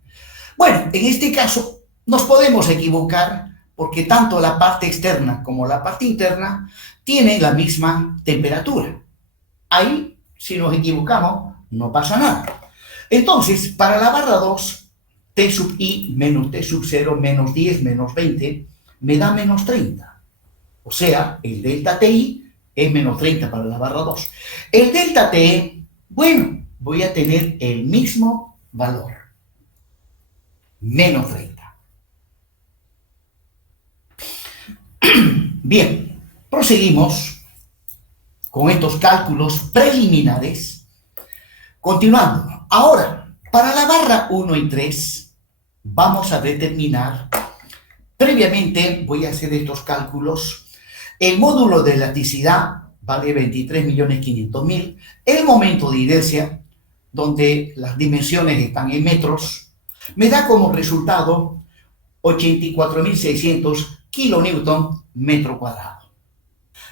Bueno, en este caso nos podemos equivocar porque tanto la parte externa como la parte interna tienen la misma temperatura. Ahí, si nos equivocamos, no pasa nada. Entonces, para la barra 2, T sub I menos T sub 0 menos 10 menos 20 me da menos 30. O sea, el delta TI es menos 30 para la barra 2. El delta TE, bueno, voy a tener el mismo valor, menos 30. Bien, proseguimos con estos cálculos preliminares. Continuando. Ahora, para la barra 1 y 3, vamos a determinar, previamente voy a hacer estos cálculos, el módulo de elasticidad vale 23.500.000, el momento de inercia, donde las dimensiones están en metros, me da como resultado 84.600 kilonewton metro cuadrado.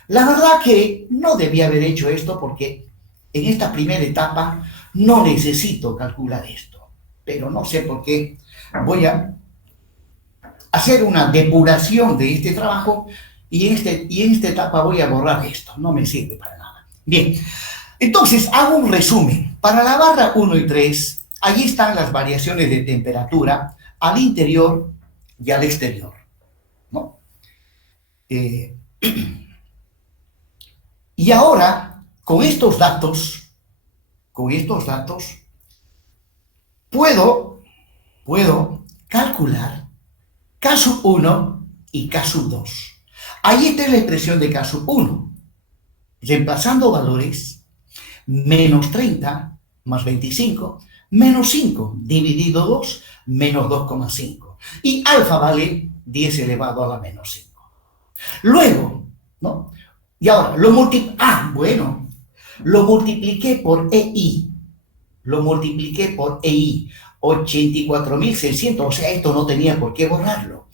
La verdad que no debía haber hecho esto porque en esta primera etapa no necesito calcular esto, pero no sé por qué voy a hacer una depuración de este trabajo y en esta etapa voy a borrar esto, no me sirve para nada. Bien, entonces hago un resumen. Para la barra 1 y 3, allí están las variaciones de temperatura al interior y al exterior, ¿no? Y ahora, con estos datos, puedo calcular caso 1 y caso 2. Ahí está la expresión de caso 1. Reemplazando valores, menos 30 más 25, menos 5 dividido 2, menos 2,5. Y alfa vale 10 elevado a la menos 5. Luego, ¿no? Y ahora, lo multipliqué por EI. 84.600, o sea, esto no tenía por qué borrarlo.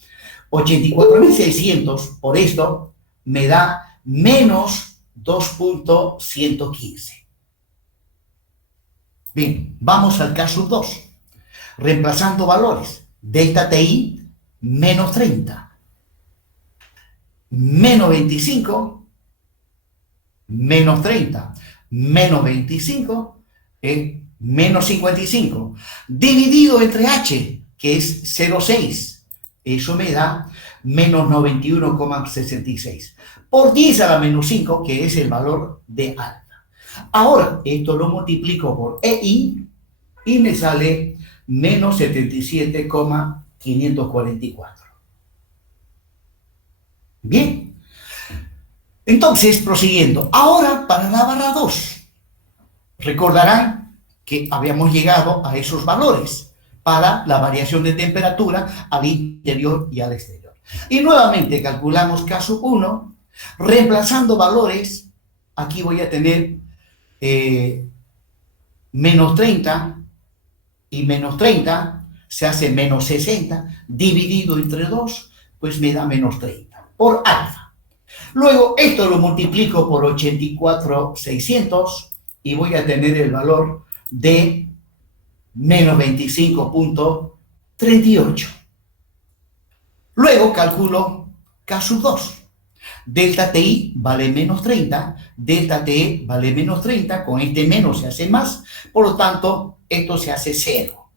84.600 por esto me da menos 2.115. Bien, vamos al caso 2. Reemplazando valores, delta TI, menos 30, menos 25, menos 30, menos 25, menos 55, dividido entre H, que es 0,6. Eso me da menos 91,66. Por 10 a la menos 5, que es el valor de alfa. Ahora, esto lo multiplico por EI y me sale menos 77,544. Bien. Entonces, prosiguiendo. Ahora, para la barra 2. Recordarán que habíamos llegado a esos valores para la variación de temperatura al interior y al exterior. Y nuevamente calculamos caso 1, reemplazando valores. Aquí voy a tener menos 30 y menos 30 se hace menos 60, dividido entre 2, pues me da menos 30, por alfa. Luego esto lo multiplico por 84.600 y voy a tener el valor de menos 25.38. Luego calculo caso 2. Delta TI vale menos 30, delta TE vale menos 30, con este menos se hace más, por lo tanto, esto se hace 0.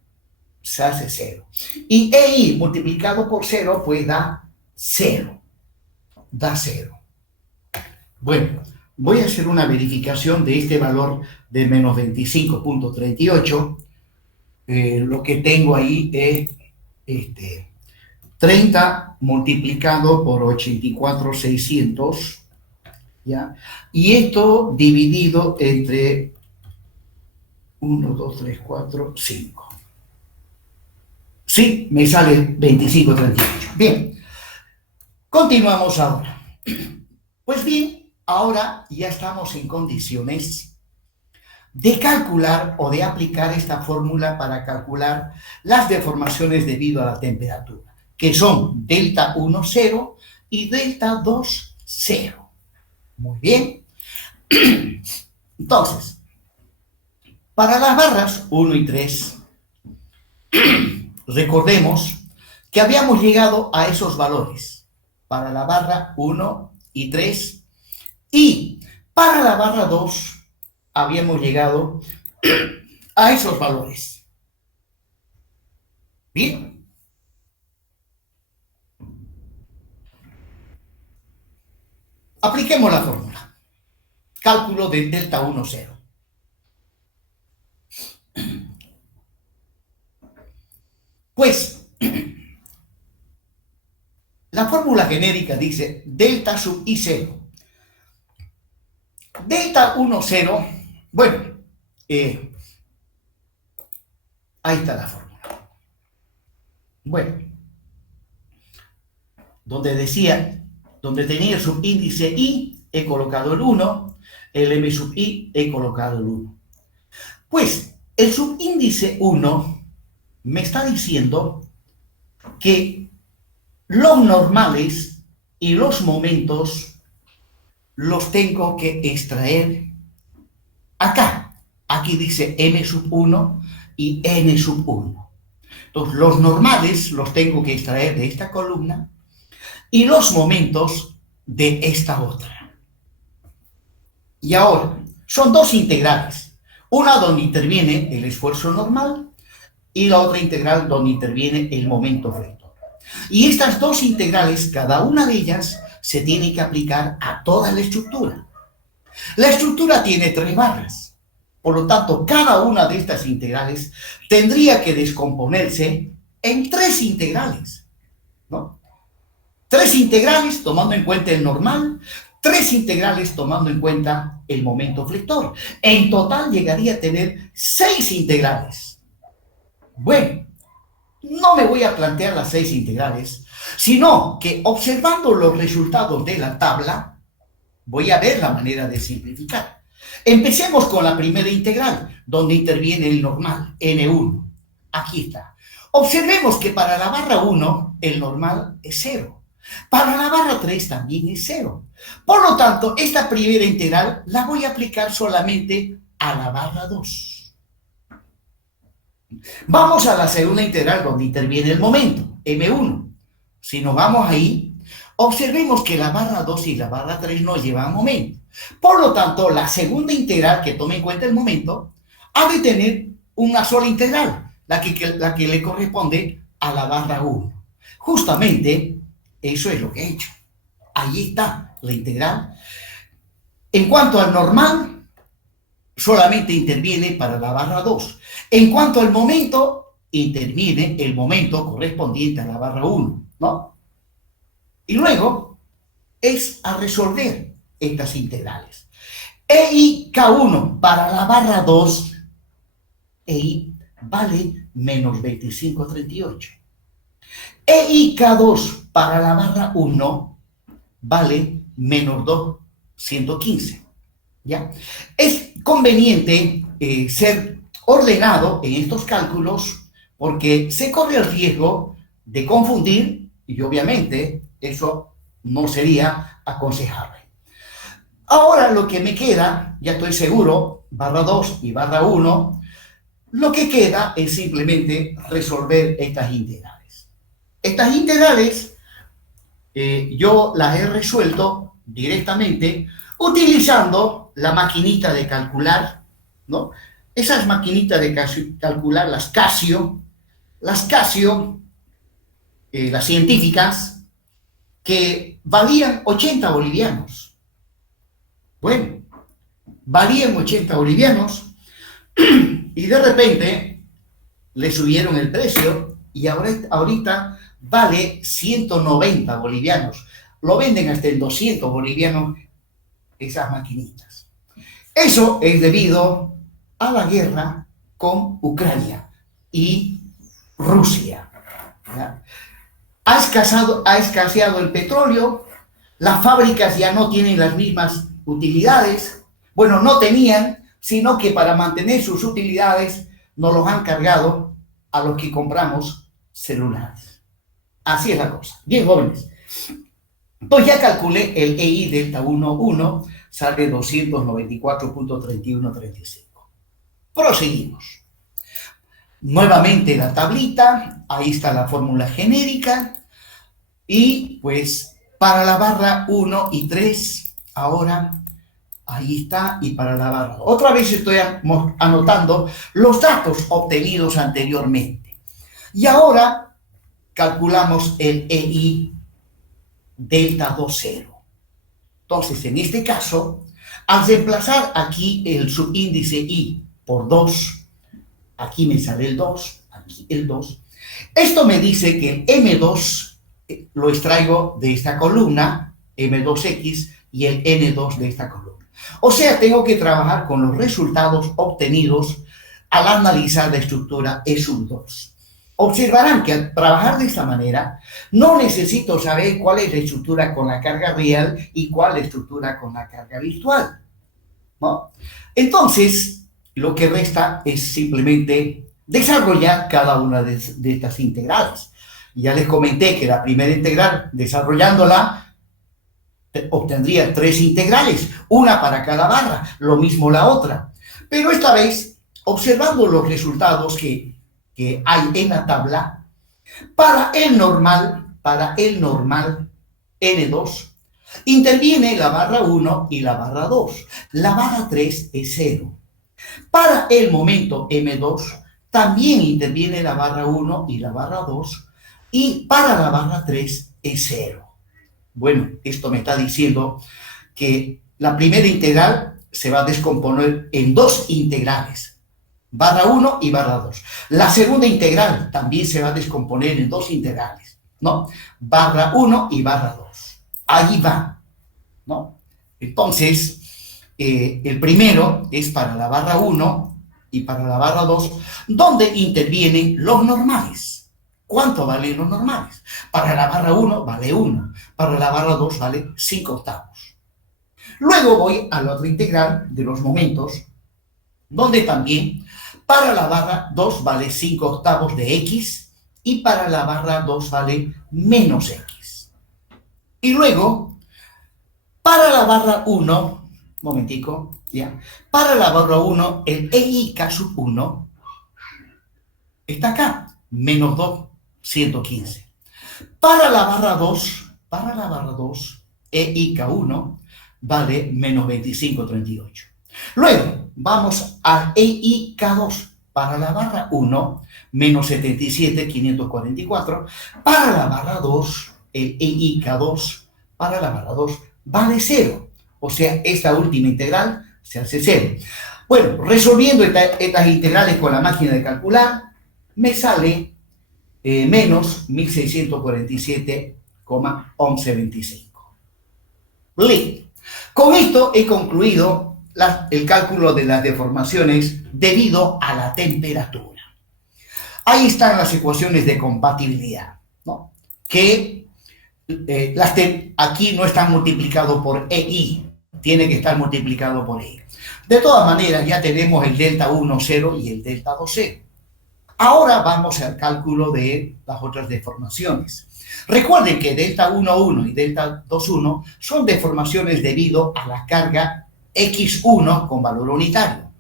Se hace 0. Y EI multiplicado por 0, pues da 0. Da 0. Bueno, voy a hacer una verificación de este valor de menos 25.38. Lo que tengo ahí es 30 multiplicado por 84.600, ¿ya? Y esto dividido entre 1, 2, 3, 4, 5. Sí, me sale 25.38. Bien, continuamos ahora. Pues bien, ahora ya estamos en condiciones de calcular o de aplicar esta fórmula para calcular las deformaciones debido a la temperatura, que son delta 1, 0 y delta 2, 0. Muy bien. Entonces, para las barras 1 y 3, recordemos que habíamos llegado a esos valores para la barra 1 y 3 y para la barra 2 habíamos llegado a esos valores. Bien. Apliquemos la fórmula. Cálculo de delta 1, 0. Pues, la fórmula genérica dice delta sub I 0. Delta 1, 0, bueno, ahí está la fórmula. Bueno, donde tenía el subíndice I, he colocado el 1, el M sub I, he colocado el 1. Pues, el subíndice 1 me está diciendo que los normales y los momentos los tengo que extraer acá. Aquí dice m sub 1 y n sub 1. Entonces, los normales los tengo que extraer de esta columna y los momentos de esta otra. Y ahora, son dos integrales. Una donde interviene el esfuerzo normal y la otra integral donde interviene el momento vector. Y estas dos integrales, cada una de ellas, se tiene que aplicar a toda la estructura. La estructura tiene 3 barras. Por lo tanto, cada una de estas integrales tendría que descomponerse en 3 integrales, ¿no? 3 integrales tomando en cuenta el normal, 3 integrales tomando en cuenta el momento flector. En total llegaría a tener 6 integrales. Bueno, no me voy a plantear las 6 integrales, sino que observando los resultados de la tabla, voy a ver la manera de simplificar. Empecemos con la primera integral, donde interviene el normal, n1. Aquí está. Observemos que para la barra 1, el normal es 0. Para la barra 3 también es 0. Por lo tanto, esta primera integral la voy a aplicar solamente a la barra 2. Vamos a la segunda integral donde interviene el momento, m1. Si nos vamos ahí, observemos que la barra 2 y la barra 3 no llevan momento. Por lo tanto, la segunda integral que tome en cuenta el momento ha de tener una sola integral, la que le corresponde a la barra 1. Justamente, eso es lo que he hecho. Ahí está la integral. En cuanto al normal, solamente interviene para la barra 2. En cuanto al momento, interviene el momento correspondiente a la barra 1, ¿no? Y luego es a resolver estas integrales. EI K1 para la barra 2, EI vale menos 25,38. EI K2 para la barra 1 vale menos 2,115. ¿Ya? Es conveniente ser ordenado en estos cálculos porque se corre el riesgo de confundir y obviamente eso no sería aconsejable. Ahora lo que me queda, ya estoy seguro, barra 2 y barra 1, lo que queda es simplemente resolver estas integrales. Estas integrales yo las he resuelto directamente utilizando la maquinita de calcular, ¿no? Esas maquinitas de calcular, las Casio, las científicas, que valían 80 bolivianos. Bueno, valían 80 bolivianos y de repente le subieron el precio y ahorita vale 190 bolivianos. Lo venden hasta en 200 bolivianos esas maquinitas. Eso es debido a la guerra con Ucrania y Rusia. ¿Ya? Ha escaseado el petróleo, las fábricas ya no tienen las mismas utilidades. Bueno, no tenían, sino que para mantener sus utilidades nos los han cargado a los que compramos celulares. Así es la cosa. Bien, jóvenes. Entonces ya calculé el EI delta 1,1, sale 294.3135. Proseguimos. Nuevamente la tablita, ahí está la fórmula genérica, y pues para la barra 1 y 3, ahora ahí está, y para la barra. Otra vez estoy anotando los datos obtenidos anteriormente. Y ahora calculamos el EI delta 2,0. Entonces, en este caso, al reemplazar aquí el subíndice I por 2, aquí me sale el 2, aquí el 2. Esto me dice que el M2 lo extraigo de esta columna, M2X, y el N2 de esta columna. O sea, tengo que trabajar con los resultados obtenidos al analizar la estructura E sub 2. Observarán que al trabajar de esta manera, no necesito saber cuál es la estructura con la carga real y cuál es la estructura con la carga virtual, ¿no? Entonces, lo que resta es simplemente desarrollar cada una de estas integrales. Ya les comenté que la primera integral, desarrollándola, obtendría 3 integrales, una para cada barra, lo mismo la otra. Pero esta vez, observando los resultados que hay en la tabla, para el normal N2, interviene la barra 1 y la barra 2. La barra 3 es 0. Para el momento M2, también interviene la barra 1 y la barra 2, y para la barra 3 es 0. Bueno, esto me está diciendo que la primera integral se va a descomponer en 2 integrales, barra 1 y barra 2. La segunda integral también se va a descomponer en 2 integrales, ¿no? Barra 1 y barra 2. Ahí va, ¿no? Entonces, el primero es para la barra 1 y para la barra 2, donde intervienen los normales. ¿Cuánto valen los normales? Para la barra 1 vale 1, para la barra 2 vale 5/8. Luego voy a la otra integral de los momentos, donde también para la barra 2 vale 5/8 de x y para la barra 2 vale menos x. Y luego, para la barra 1, momentico, ya, para la barra 1, el EIK sub 1 está acá, menos 2, 115. Para la barra 2, EIK1 vale menos 25, 38. Luego, vamos a EIK2. Para la barra 1, menos 77, 544. Para la barra 2, el EIK2 para la barra 2 vale 0. O sea, esta última integral se hace 0. Bueno, resolviendo estas integrales con la máquina de calcular, me sale menos 1647,1125. Listo. Con esto he concluido el cálculo de las deformaciones debido a la temperatura. Ahí están las ecuaciones de compatibilidad, ¿no? Que aquí no están multiplicado por EI, tiene que estar multiplicado por EI. De todas maneras, ya tenemos el delta 1, 0 y el delta 2, 0. Ahora vamos al cálculo de las otras deformaciones. Recuerden que delta 1, 1 y delta 2, 1 son deformaciones debido a la carga X1 con valor unitario.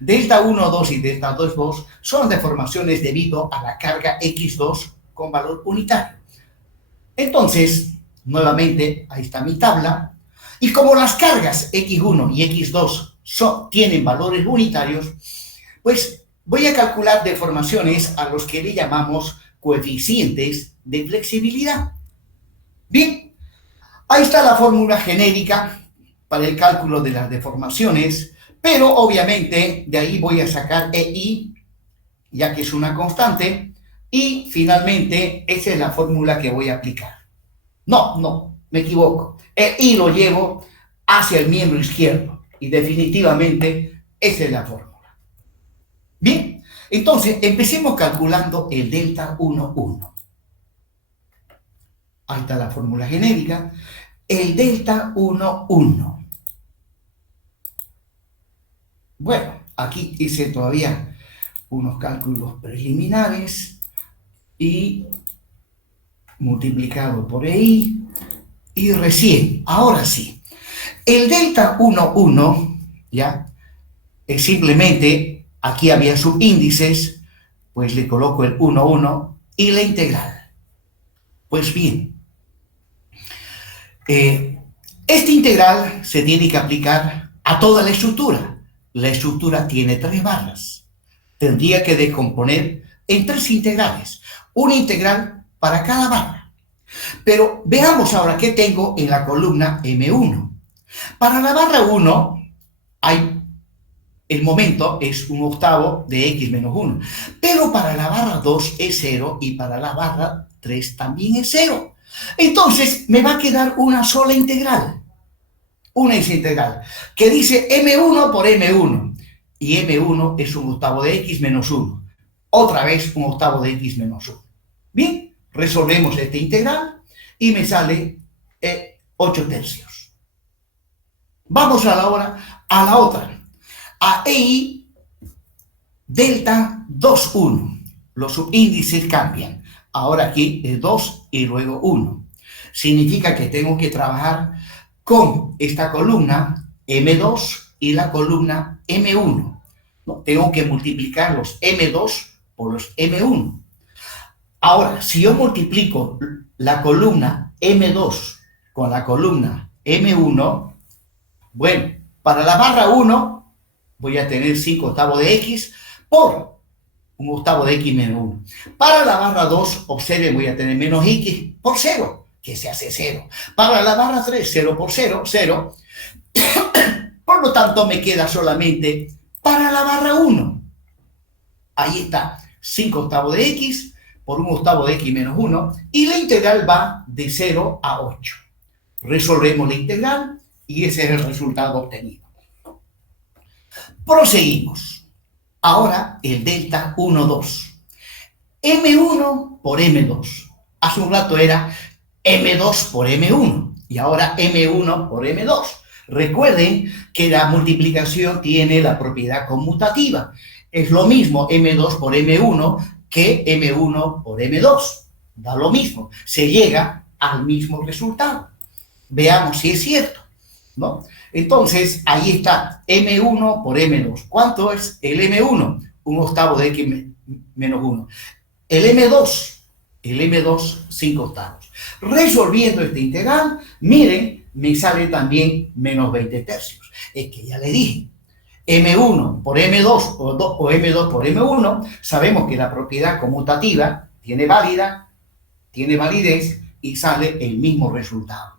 Delta 1, 2 y delta 2, 2 son deformaciones debido a la carga X2 con valor unitario. Entonces, nuevamente, ahí está mi tabla. Y como las cargas X1 y X2 tienen valores unitarios, pues voy a calcular deformaciones a los que le llamamos coeficientes de flexibilidad. Bien, ahí está la fórmula genérica para el cálculo de las deformaciones, pero obviamente de ahí voy a sacar EI, ya que es una constante, y finalmente esa es la fórmula que voy a aplicar. No, me equivoco. EI lo llevo hacia el miembro izquierdo y definitivamente esa es la fórmula. Bien, entonces empecemos calculando el delta 1, 1. Ahí está la fórmula genérica. El delta 1, 1. Bueno, aquí hice todavía unos cálculos preliminares y multiplicado por EI y recién, ahora sí, el delta 1, 1, ¿ya? Es simplemente, aquí había subíndices, pues le coloco el 1, 1 y la integral. Pues bien, esta integral se tiene que aplicar a toda la estructura. La estructura tiene 3 barras. Tendría que descomponer en 3 integrales. Una integral para cada barra. Pero veamos ahora qué tengo en la columna M1. Para la barra 1, el momento es 1/8 de x menos 1. Pero para la barra 2 es 0 y para la barra 3 también es 0. Entonces me va a quedar una sola integral. Una integral que dice M1 por M1. Y M1 es 1/8 de x menos 1. Otra vez 1/8 de x menos 1. Bien, resolvemos esta integral y me sale 8/3. Vamos a la otra. A EI delta 2, 1. Los subíndices cambian. Ahora aquí es 2 y luego 1. Significa que tengo que trabajar con esta columna M2 y la columna M1. ¿No? Tengo que multiplicar los M2 por los M1. Ahora, si yo multiplico la columna M2 con la columna M1, bueno, para la barra 1 voy a tener 5 octavos de X por un octavo de X menos 1. Para la barra 2, observen, voy a tener menos X por 0, que se hace 0. Para la barra 3, 0 por 0, 0. Por lo tanto, me queda solamente para la barra 1. Ahí está, 5 octavos de X por un octavo de X menos 1. Y la integral va de 0 a 8. Resolvemos la integral y ese es el resultado obtenido. Proseguimos. Ahora el delta 1, 2. M1 por M2. Hace un rato era M2 por M1 y ahora M1 por M2. Recuerden que la multiplicación tiene la propiedad conmutativa. Es lo mismo M2 por M1 que M1 por M2. Da lo mismo. Se llega al mismo resultado. Veamos si es cierto, ¿no? Entonces, ahí está M1 por M2. ¿Cuánto es el M1? Un octavo de X menos 1. El M2, 5 octavos. Resolviendo esta integral, miren, me sale también menos 20 tercios. Es que ya le dije, M1 por M2 o M2 por M1, sabemos que la propiedad conmutativa tiene validez y sale el mismo resultado.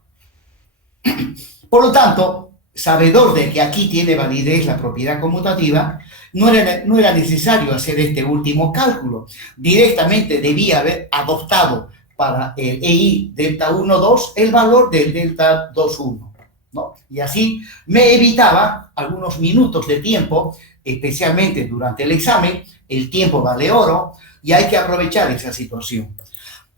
Por lo tanto, sabedor de que aquí tiene validez la propiedad conmutativa, no era necesario hacer este último cálculo. Directamente debía haber adoptado para el EI delta 1, 2 el valor del delta 2, 1. ¿No? Y así me evitaba algunos minutos de tiempo, especialmente durante el examen. El tiempo vale oro y hay que aprovechar esa situación.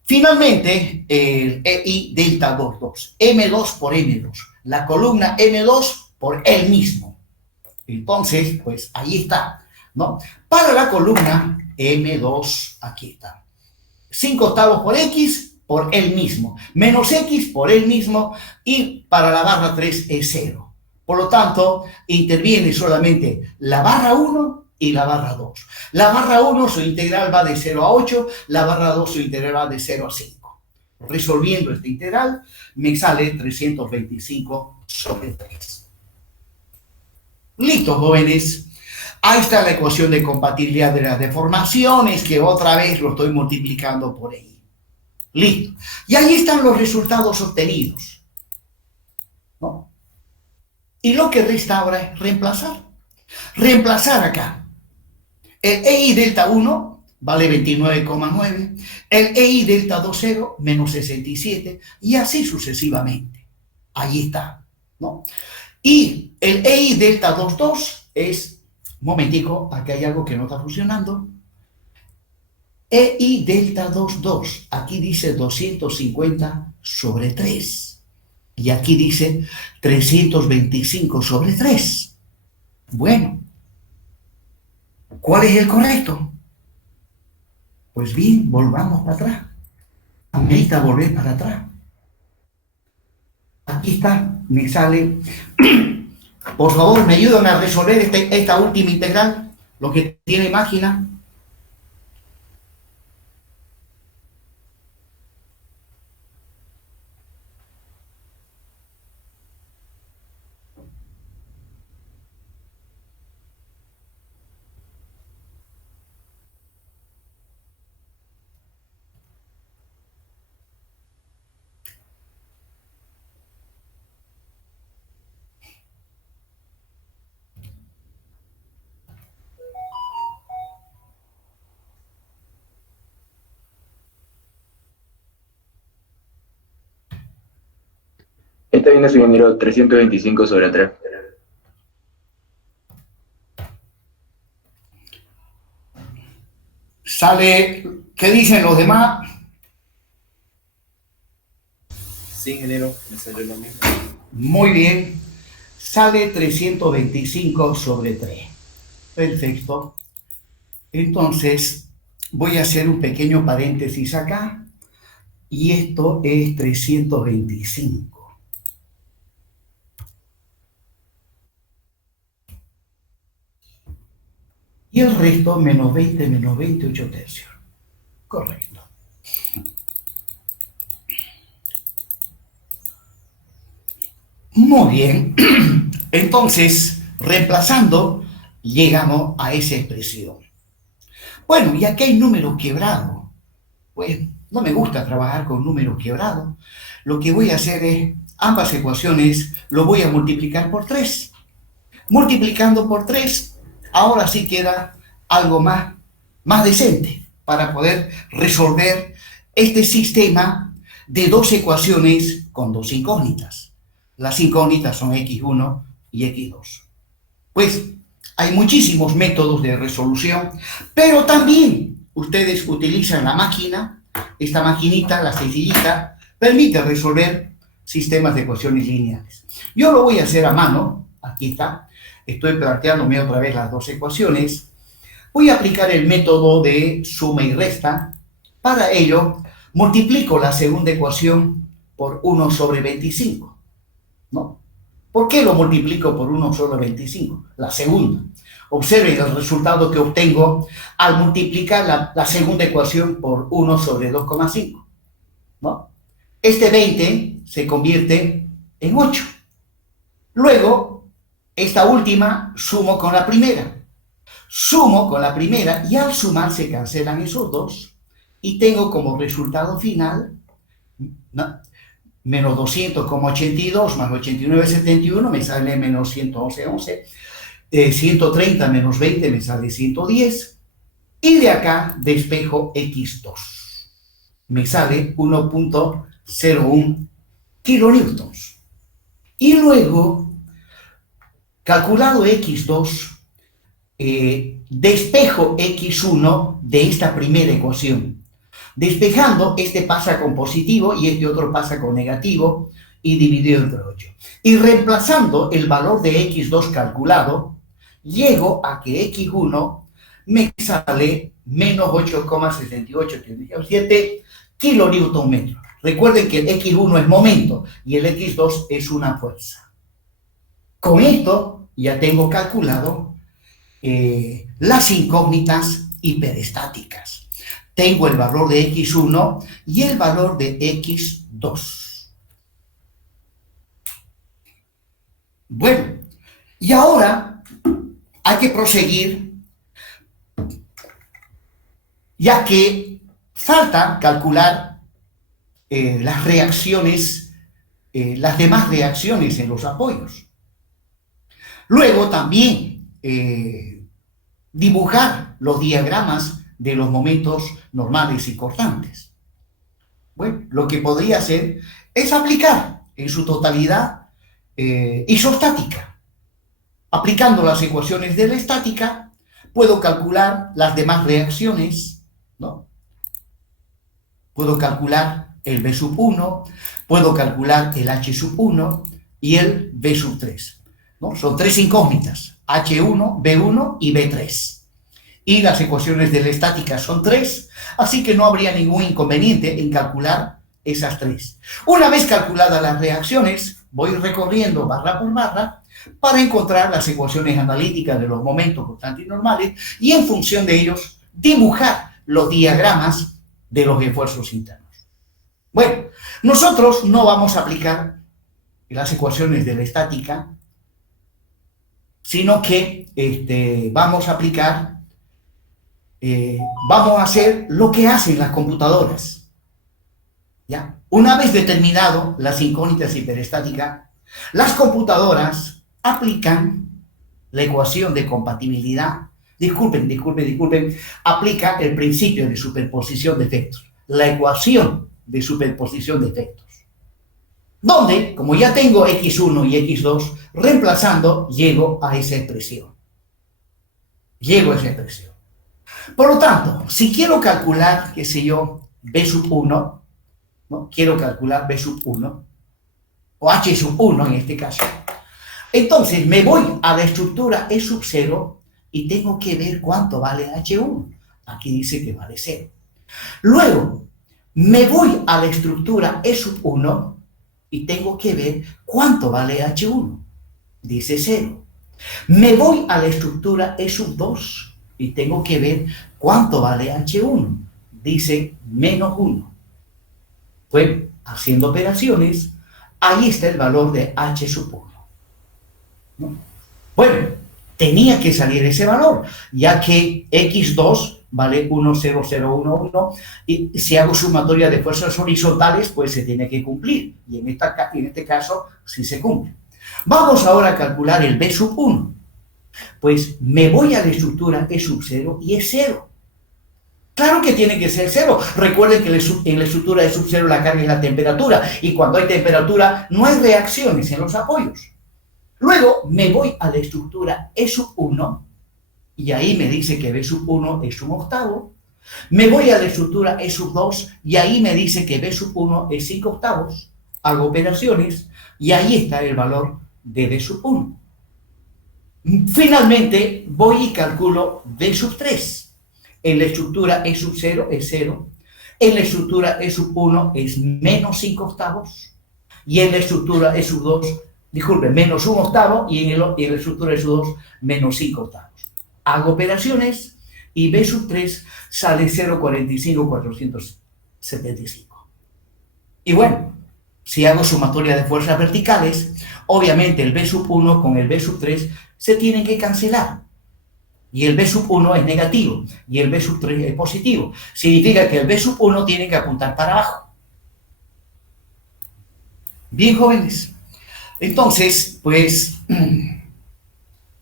Finalmente, el EI delta 2, 2, M2 por M2, la columna M2 por él mismo. Entonces, pues ahí está, ¿no? Para la columna M2, aquí está. 5 octavos por X por él mismo, menos X por él mismo, y para la barra 3 es 0. Por lo tanto, interviene solamente la barra 1 y la barra 2. La barra 1, su integral va de 0 a 8, la barra 2, su integral va de 0 a 5. Resolviendo esta integral, me sale 325 sobre 3. Listo, jóvenes. Ahí está la ecuación de compatibilidad de las deformaciones, que otra vez lo estoy multiplicando por ahí. Listo. Y ahí están los resultados obtenidos, ¿no? Y lo que resta ahora es reemplazar. Reemplazar acá. El EI delta 1 vale 29,9. El EI delta 2, 0, menos 67. Y así sucesivamente. Ahí está, ¿no? Y el EI delta 2, 2 es, un momentico, aquí hay algo que no está funcionando. EI delta 2, 2, aquí dice 250 sobre 3. Y aquí dice 325 sobre 3. Bueno, ¿cuál es el correcto? Pues bien, volvamos para atrás. Amerita volver para atrás. Aquí está, me sale. Por favor, me ayudan a resolver esta última integral, lo que tiene máquina. Esta viene siendo 325 sobre 3. Sale, ¿qué dicen los demás? Sí, ingeniero, me salió lo mismo. Muy bien. Sale 325 sobre 3. Perfecto. Entonces, voy a hacer un pequeño paréntesis acá, y esto es 325. Y el resto, menos 20, menos 20, 8 tercios. Correcto. Muy bien. Entonces, reemplazando, llegamos a esa expresión. Bueno, y aquí hay números quebrados. Pues no me gusta trabajar con números quebrados. Lo que voy a hacer es, ambas ecuaciones lo voy a multiplicar por 3. Multiplicando por 3, ahora sí queda algo más decente para poder resolver este sistema de dos ecuaciones con dos incógnitas. Las incógnitas son x1 y x2. Pues hay muchísimos métodos de resolución, pero también ustedes utilizan la máquina. Esta maquinita, la sencillita, permite resolver sistemas de ecuaciones lineales. Yo lo voy a hacer a mano. Aquí está. Estoy planteándome otra vez las dos ecuaciones. Voy a aplicar el método de suma y resta. Para ello, multiplico la segunda ecuación por 1 sobre 25. ¿No? ¿Por qué lo multiplico por 1 sobre 25? La segunda. Observen el resultado que obtengo al multiplicar la segunda ecuación por 1 sobre 2,5. ¿No? Este 20 se convierte en 8. Luego, esta última sumo con la primera. Sumo con la primera y al sumar se cancelan esos dos y tengo como resultado final, ¿no?, menos 200,82 más 89,71 me sale menos 111,11. 130 menos 20 me sale 110. Y de acá despejo x2. Me sale 1.01 kilonewtons. Y luego, calculado x2, despejo x1 de esta primera ecuación. Despejando, este pasa con positivo y este otro pasa con negativo y dividido entre 8. Y reemplazando el valor de x2 calculado, llego a que x1 me sale menos 8,68 kilonewton metro. Recuerden que el x1 es momento y el x2 es una fuerza. Con esto ya tengo calculado las incógnitas hiperestáticas. Tengo el valor de x1 y el valor de x2. Bueno, y ahora hay que proseguir, ya que falta calcular las reacciones, las demás reacciones en los apoyos. Luego también dibujar los diagramas de los momentos normales y cortantes. Bueno, lo que podría hacer es aplicar en su totalidad isostática. Aplicando las ecuaciones de la estática, puedo calcular las demás reacciones, ¿no? Puedo calcular el B sub 1, puedo calcular el H sub 1 y el B sub 3, ¿no? Son tres incógnitas, H1, B1 y B3. Y las ecuaciones de la estática son 3, así que no habría ningún inconveniente en calcular esas 3. Una vez calculadas las reacciones, voy recorriendo barra por barra para encontrar las ecuaciones analíticas de los momentos constantes y normales y en función de ellos dibujar los diagramas de los esfuerzos internos. Bueno, nosotros no vamos a aplicar las ecuaciones de la estática, sino que vamos a aplicar, vamos a hacer lo que hacen las computadoras. ¿Ya? Una vez determinado las incógnitas hiperestáticas, las computadoras aplican la ecuación de compatibilidad. Disculpen, aplica el principio de superposición de efectos, la ecuación de superposición de efectos, donde, como ya tengo x1 y x2, reemplazando, llego a esa expresión. Por lo tanto, si quiero calcular, qué sé yo, B sub 1, ¿no? Quiero calcular B sub 1, o H sub 1 en este caso, entonces me voy a la estructura E sub 0 y tengo que ver cuánto vale H1. Aquí dice que vale 0. Luego, me voy a la estructura E sub 1 y tengo que ver cuánto vale H1. Dice 0. Me voy a la estructura E sub 2 y tengo que ver cuánto vale H1. Dice menos 1. Pues, haciendo operaciones, ahí está el valor de H sub 1. ¿No? Bueno, tenía que salir ese valor, ya que X2 vale 1,0011 y si hago sumatoria de fuerzas horizontales, pues se tiene que cumplir. Y en este caso, sí se cumple. Vamos ahora a calcular el B sub 1. Pues me voy a la estructura E sub 0 y es 0. Claro que tiene que ser 0. Recuerden que en la estructura E sub 0 la carga es la temperatura y cuando hay temperatura no hay reacciones en los apoyos. Luego me voy a la estructura E sub 1 y ahí me dice que B sub 1 es 1/8. Me voy a la estructura E sub 2 y ahí me dice que B sub 1 es 5/8. Hago operaciones y ahí está el valor de B sub 1. Finalmente voy y calculo B sub 3. En la estructura E sub 0 es 0. En la estructura E sub 1 es menos 5/8. Y en la estructura E sub 2, disculpe, menos 1/8. Y en la estructura E sub 2, menos 5/8. Hago operaciones y B sub 3 sale 0,45475. Y bueno, si hago sumatoria de fuerzas verticales, obviamente el B sub 1 con el B sub 3 se tienen que cancelar. Y el B sub 1 es negativo y el B sub 3 es positivo. Significa que el B sub 1 tiene que apuntar para abajo. Bien, jóvenes. Entonces, pues,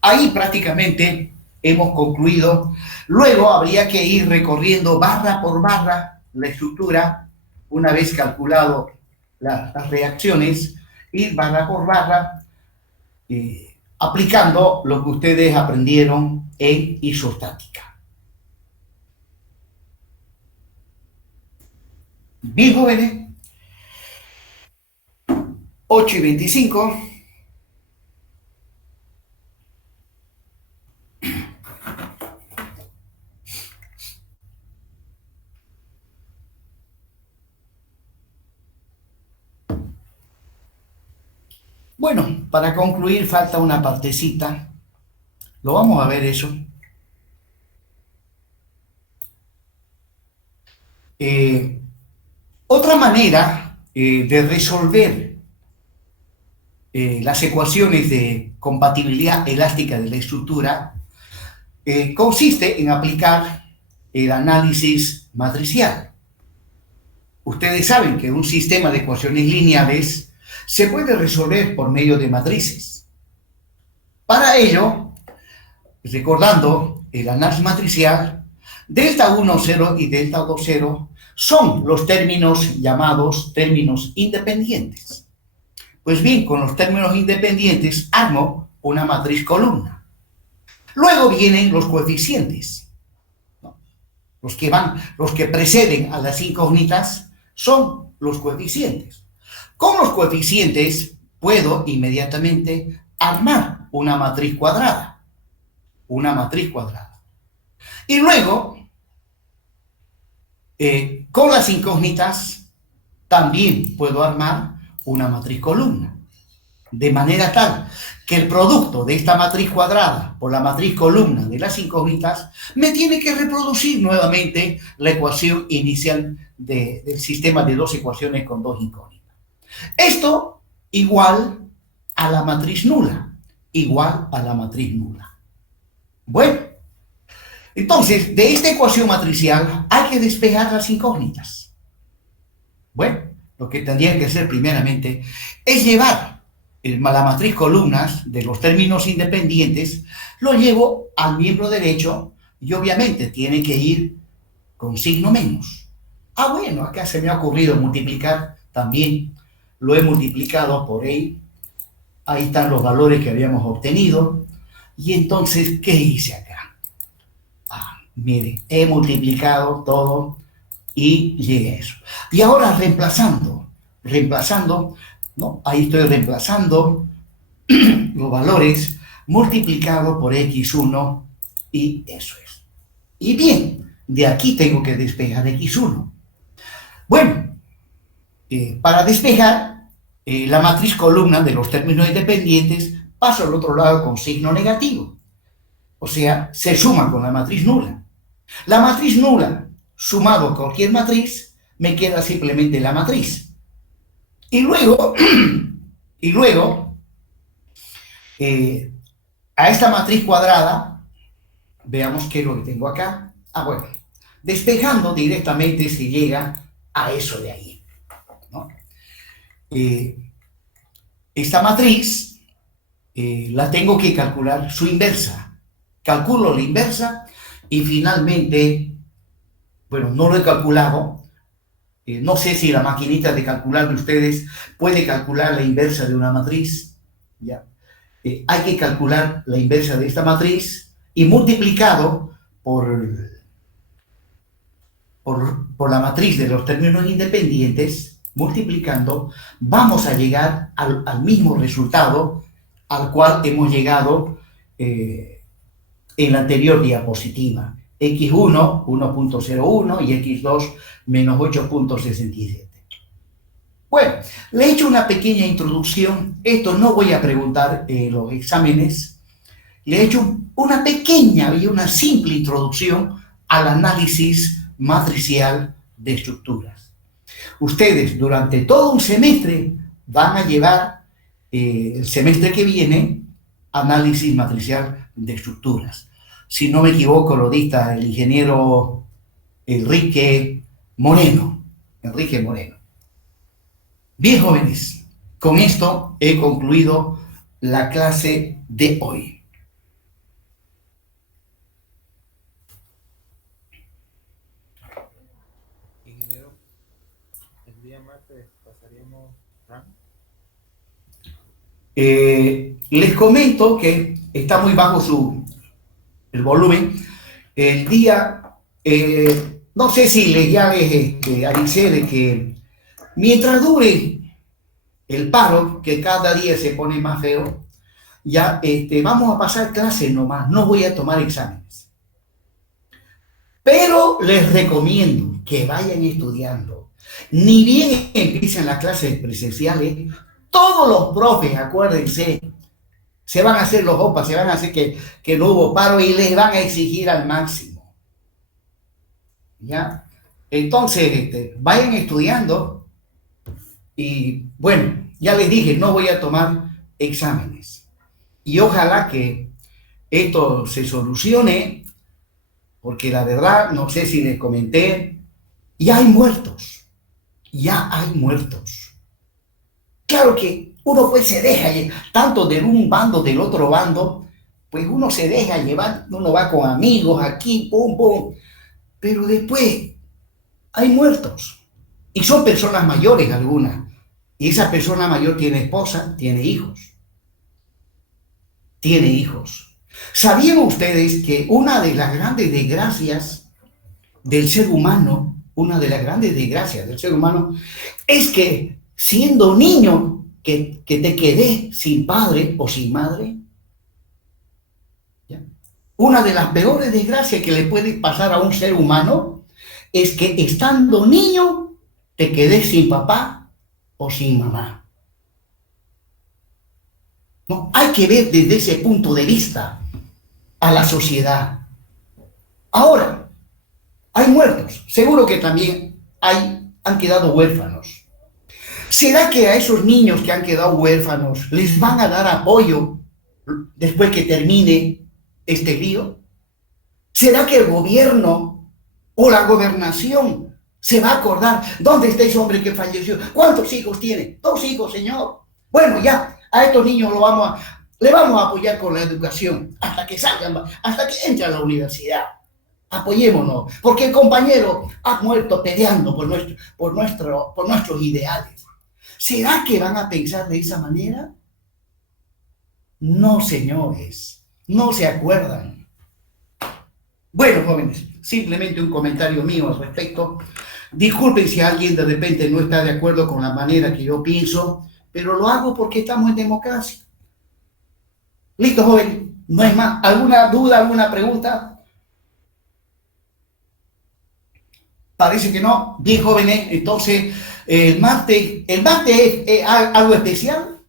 ahí prácticamente hemos concluido. Luego habría que ir recorriendo barra por barra la estructura, una vez calculado las reacciones, ir barra por barra, aplicando lo que ustedes aprendieron en isostática. Bien, jóvenes, 8:25. Bueno, para concluir falta una partecita. Lo vamos a ver eso. Otra manera de resolver las ecuaciones de compatibilidad elástica de la estructura consiste en aplicar el análisis matricial. Ustedes saben que un sistema de ecuaciones lineales se puede resolver por medio de matrices. Para ello, recordando el análisis matricial, delta 1, 0 y delta 2, 0 son los términos llamados términos independientes. Pues bien, con los términos independientes armo una matriz columna. Luego vienen los coeficientes. Los que preceden a las incógnitas son los coeficientes. Con los coeficientes puedo inmediatamente armar una matriz cuadrada. Una matriz cuadrada. Y luego, con las incógnitas, también puedo armar una matriz columna. De manera tal que el producto de esta matriz cuadrada por la matriz columna de las incógnitas me tiene que reproducir nuevamente la ecuación inicial del sistema de dos ecuaciones con dos incógnitas. Esto igual a la matriz nula. Igual a la matriz nula. Bueno, entonces, de esta ecuación matricial hay que despejar las incógnitas. Bueno, lo que tendría que hacer primeramente es llevar la matriz columnas de los términos independientes, lo llevo al miembro derecho y obviamente tiene que ir con signo menos. Ah, bueno, acá se me ha ocurrido multiplicar también. Lo he multiplicado por ahí. Ahí están los valores que habíamos obtenido. Y entonces, ¿qué hice acá? Ah, mire, he multiplicado todo y llegué a eso. Y ahora reemplazando, ¿no? Ahí estoy reemplazando los valores multiplicado por x1 y eso es. Y bien, De aquí tengo que despejar x1. Bueno, para despejar la matriz columna de los términos independientes, paso al otro lado con signo negativo. O sea, se suma con la matriz nula. La matriz nula, sumado a cualquier matriz, me queda simplemente la matriz. Y luego, a esta matriz cuadrada, veamos qué es lo que tengo acá. Bueno, despejando directamente se llega a eso de ahí, ¿no? Esta matriz la tengo que calcular su inversa. Calculo la inversa y finalmente, bueno, no lo he calculado. No sé si la maquinita de calcular de ustedes puede calcular la inversa de una matriz. ¿Ya? Hay que calcular la inversa de esta matriz y multiplicado por la matriz de los términos independientes, multiplicando, vamos a llegar al mismo resultado al cual hemos llegado en la anterior diapositiva. X1, 1.01 y X2, menos 8.67. Bueno, le he hecho una pequeña introducción. Esto no voy a preguntar en los exámenes. Le he hecho una pequeña y una simple introducción al análisis matricial de estructuras. Ustedes durante todo un semestre van a llevar el semestre que viene análisis matricial de estructuras. Si no me equivoco, lo dicta el ingeniero Enrique Moreno. Bien, jóvenes, con esto he concluido la clase de hoy. Ingeniero, el día martes pasaríamos RAM. Les comento que está muy bajo el volumen. El día, no sé si ya les avisé de que mientras dure el paro, que cada día se pone más feo, ya vamos a pasar clases nomás, no voy a tomar exámenes. Pero les recomiendo que vayan estudiando. Ni bien empiecen las clases presenciales, todos los profes, acuérdense, se van a hacer los OPA, se van a hacer que no hubo paro y les van a exigir al máximo. ¿Ya? Entonces, vayan estudiando y bueno, ya les dije, no voy a tomar exámenes. Y ojalá que esto se solucione, porque la verdad, no sé si les comenté, ya hay muertos. Claro que uno pues se deja, tanto de un bando, del otro bando, pues uno se deja llevar, uno va con amigos aquí, pum, pum, pero después hay muertos. Y son personas mayores algunas. Y esa persona mayor tiene esposa, tiene hijos. ¿Sabían ustedes que una de las grandes desgracias del ser humano, es que siendo niño, que te quedes sin padre o sin madre? ¿Ya? Una de las peores desgracias que le puede pasar a un ser humano es que estando niño te quedes sin papá o sin mamá. No, hay que ver desde ese punto de vista a la sociedad. Ahora, hay muertos, seguro que también han quedado huérfanos. ¿Será que a esos niños que han quedado huérfanos les van a dar apoyo después que termine este lío? ¿Será que el gobierno o la gobernación se va a acordar? ¿Dónde está ese hombre que falleció? ¿Cuántos hijos tiene? 2 hijos, señor. Bueno, ya, a estos niños le vamos a apoyar con la educación hasta que salgan, hasta que entren a la universidad. Apoyémonos, porque el compañero ha muerto peleando por nuestros ideales. ¿Será que van a pensar de esa manera? No, señores, no se acuerdan. Bueno, jóvenes, simplemente un comentario mío al respecto. Disculpen si alguien de repente no está de acuerdo con la manera que yo pienso, pero lo hago porque estamos en democracia. ¿Listo, joven? No es más. ¿Alguna duda, alguna pregunta? Parece que no. Bien, jóvenes, entonces el martes es algo especial.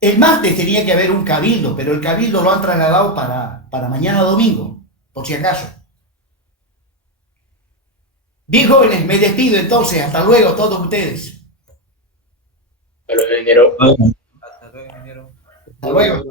El martes tenía que haber un cabildo, pero el cabildo lo han trasladado para mañana domingo, por si acaso. Bien, jóvenes, me despido entonces. Hasta luego, todos ustedes. Hasta luego, ingeniero. Hasta luego, ingeniero. Hasta luego.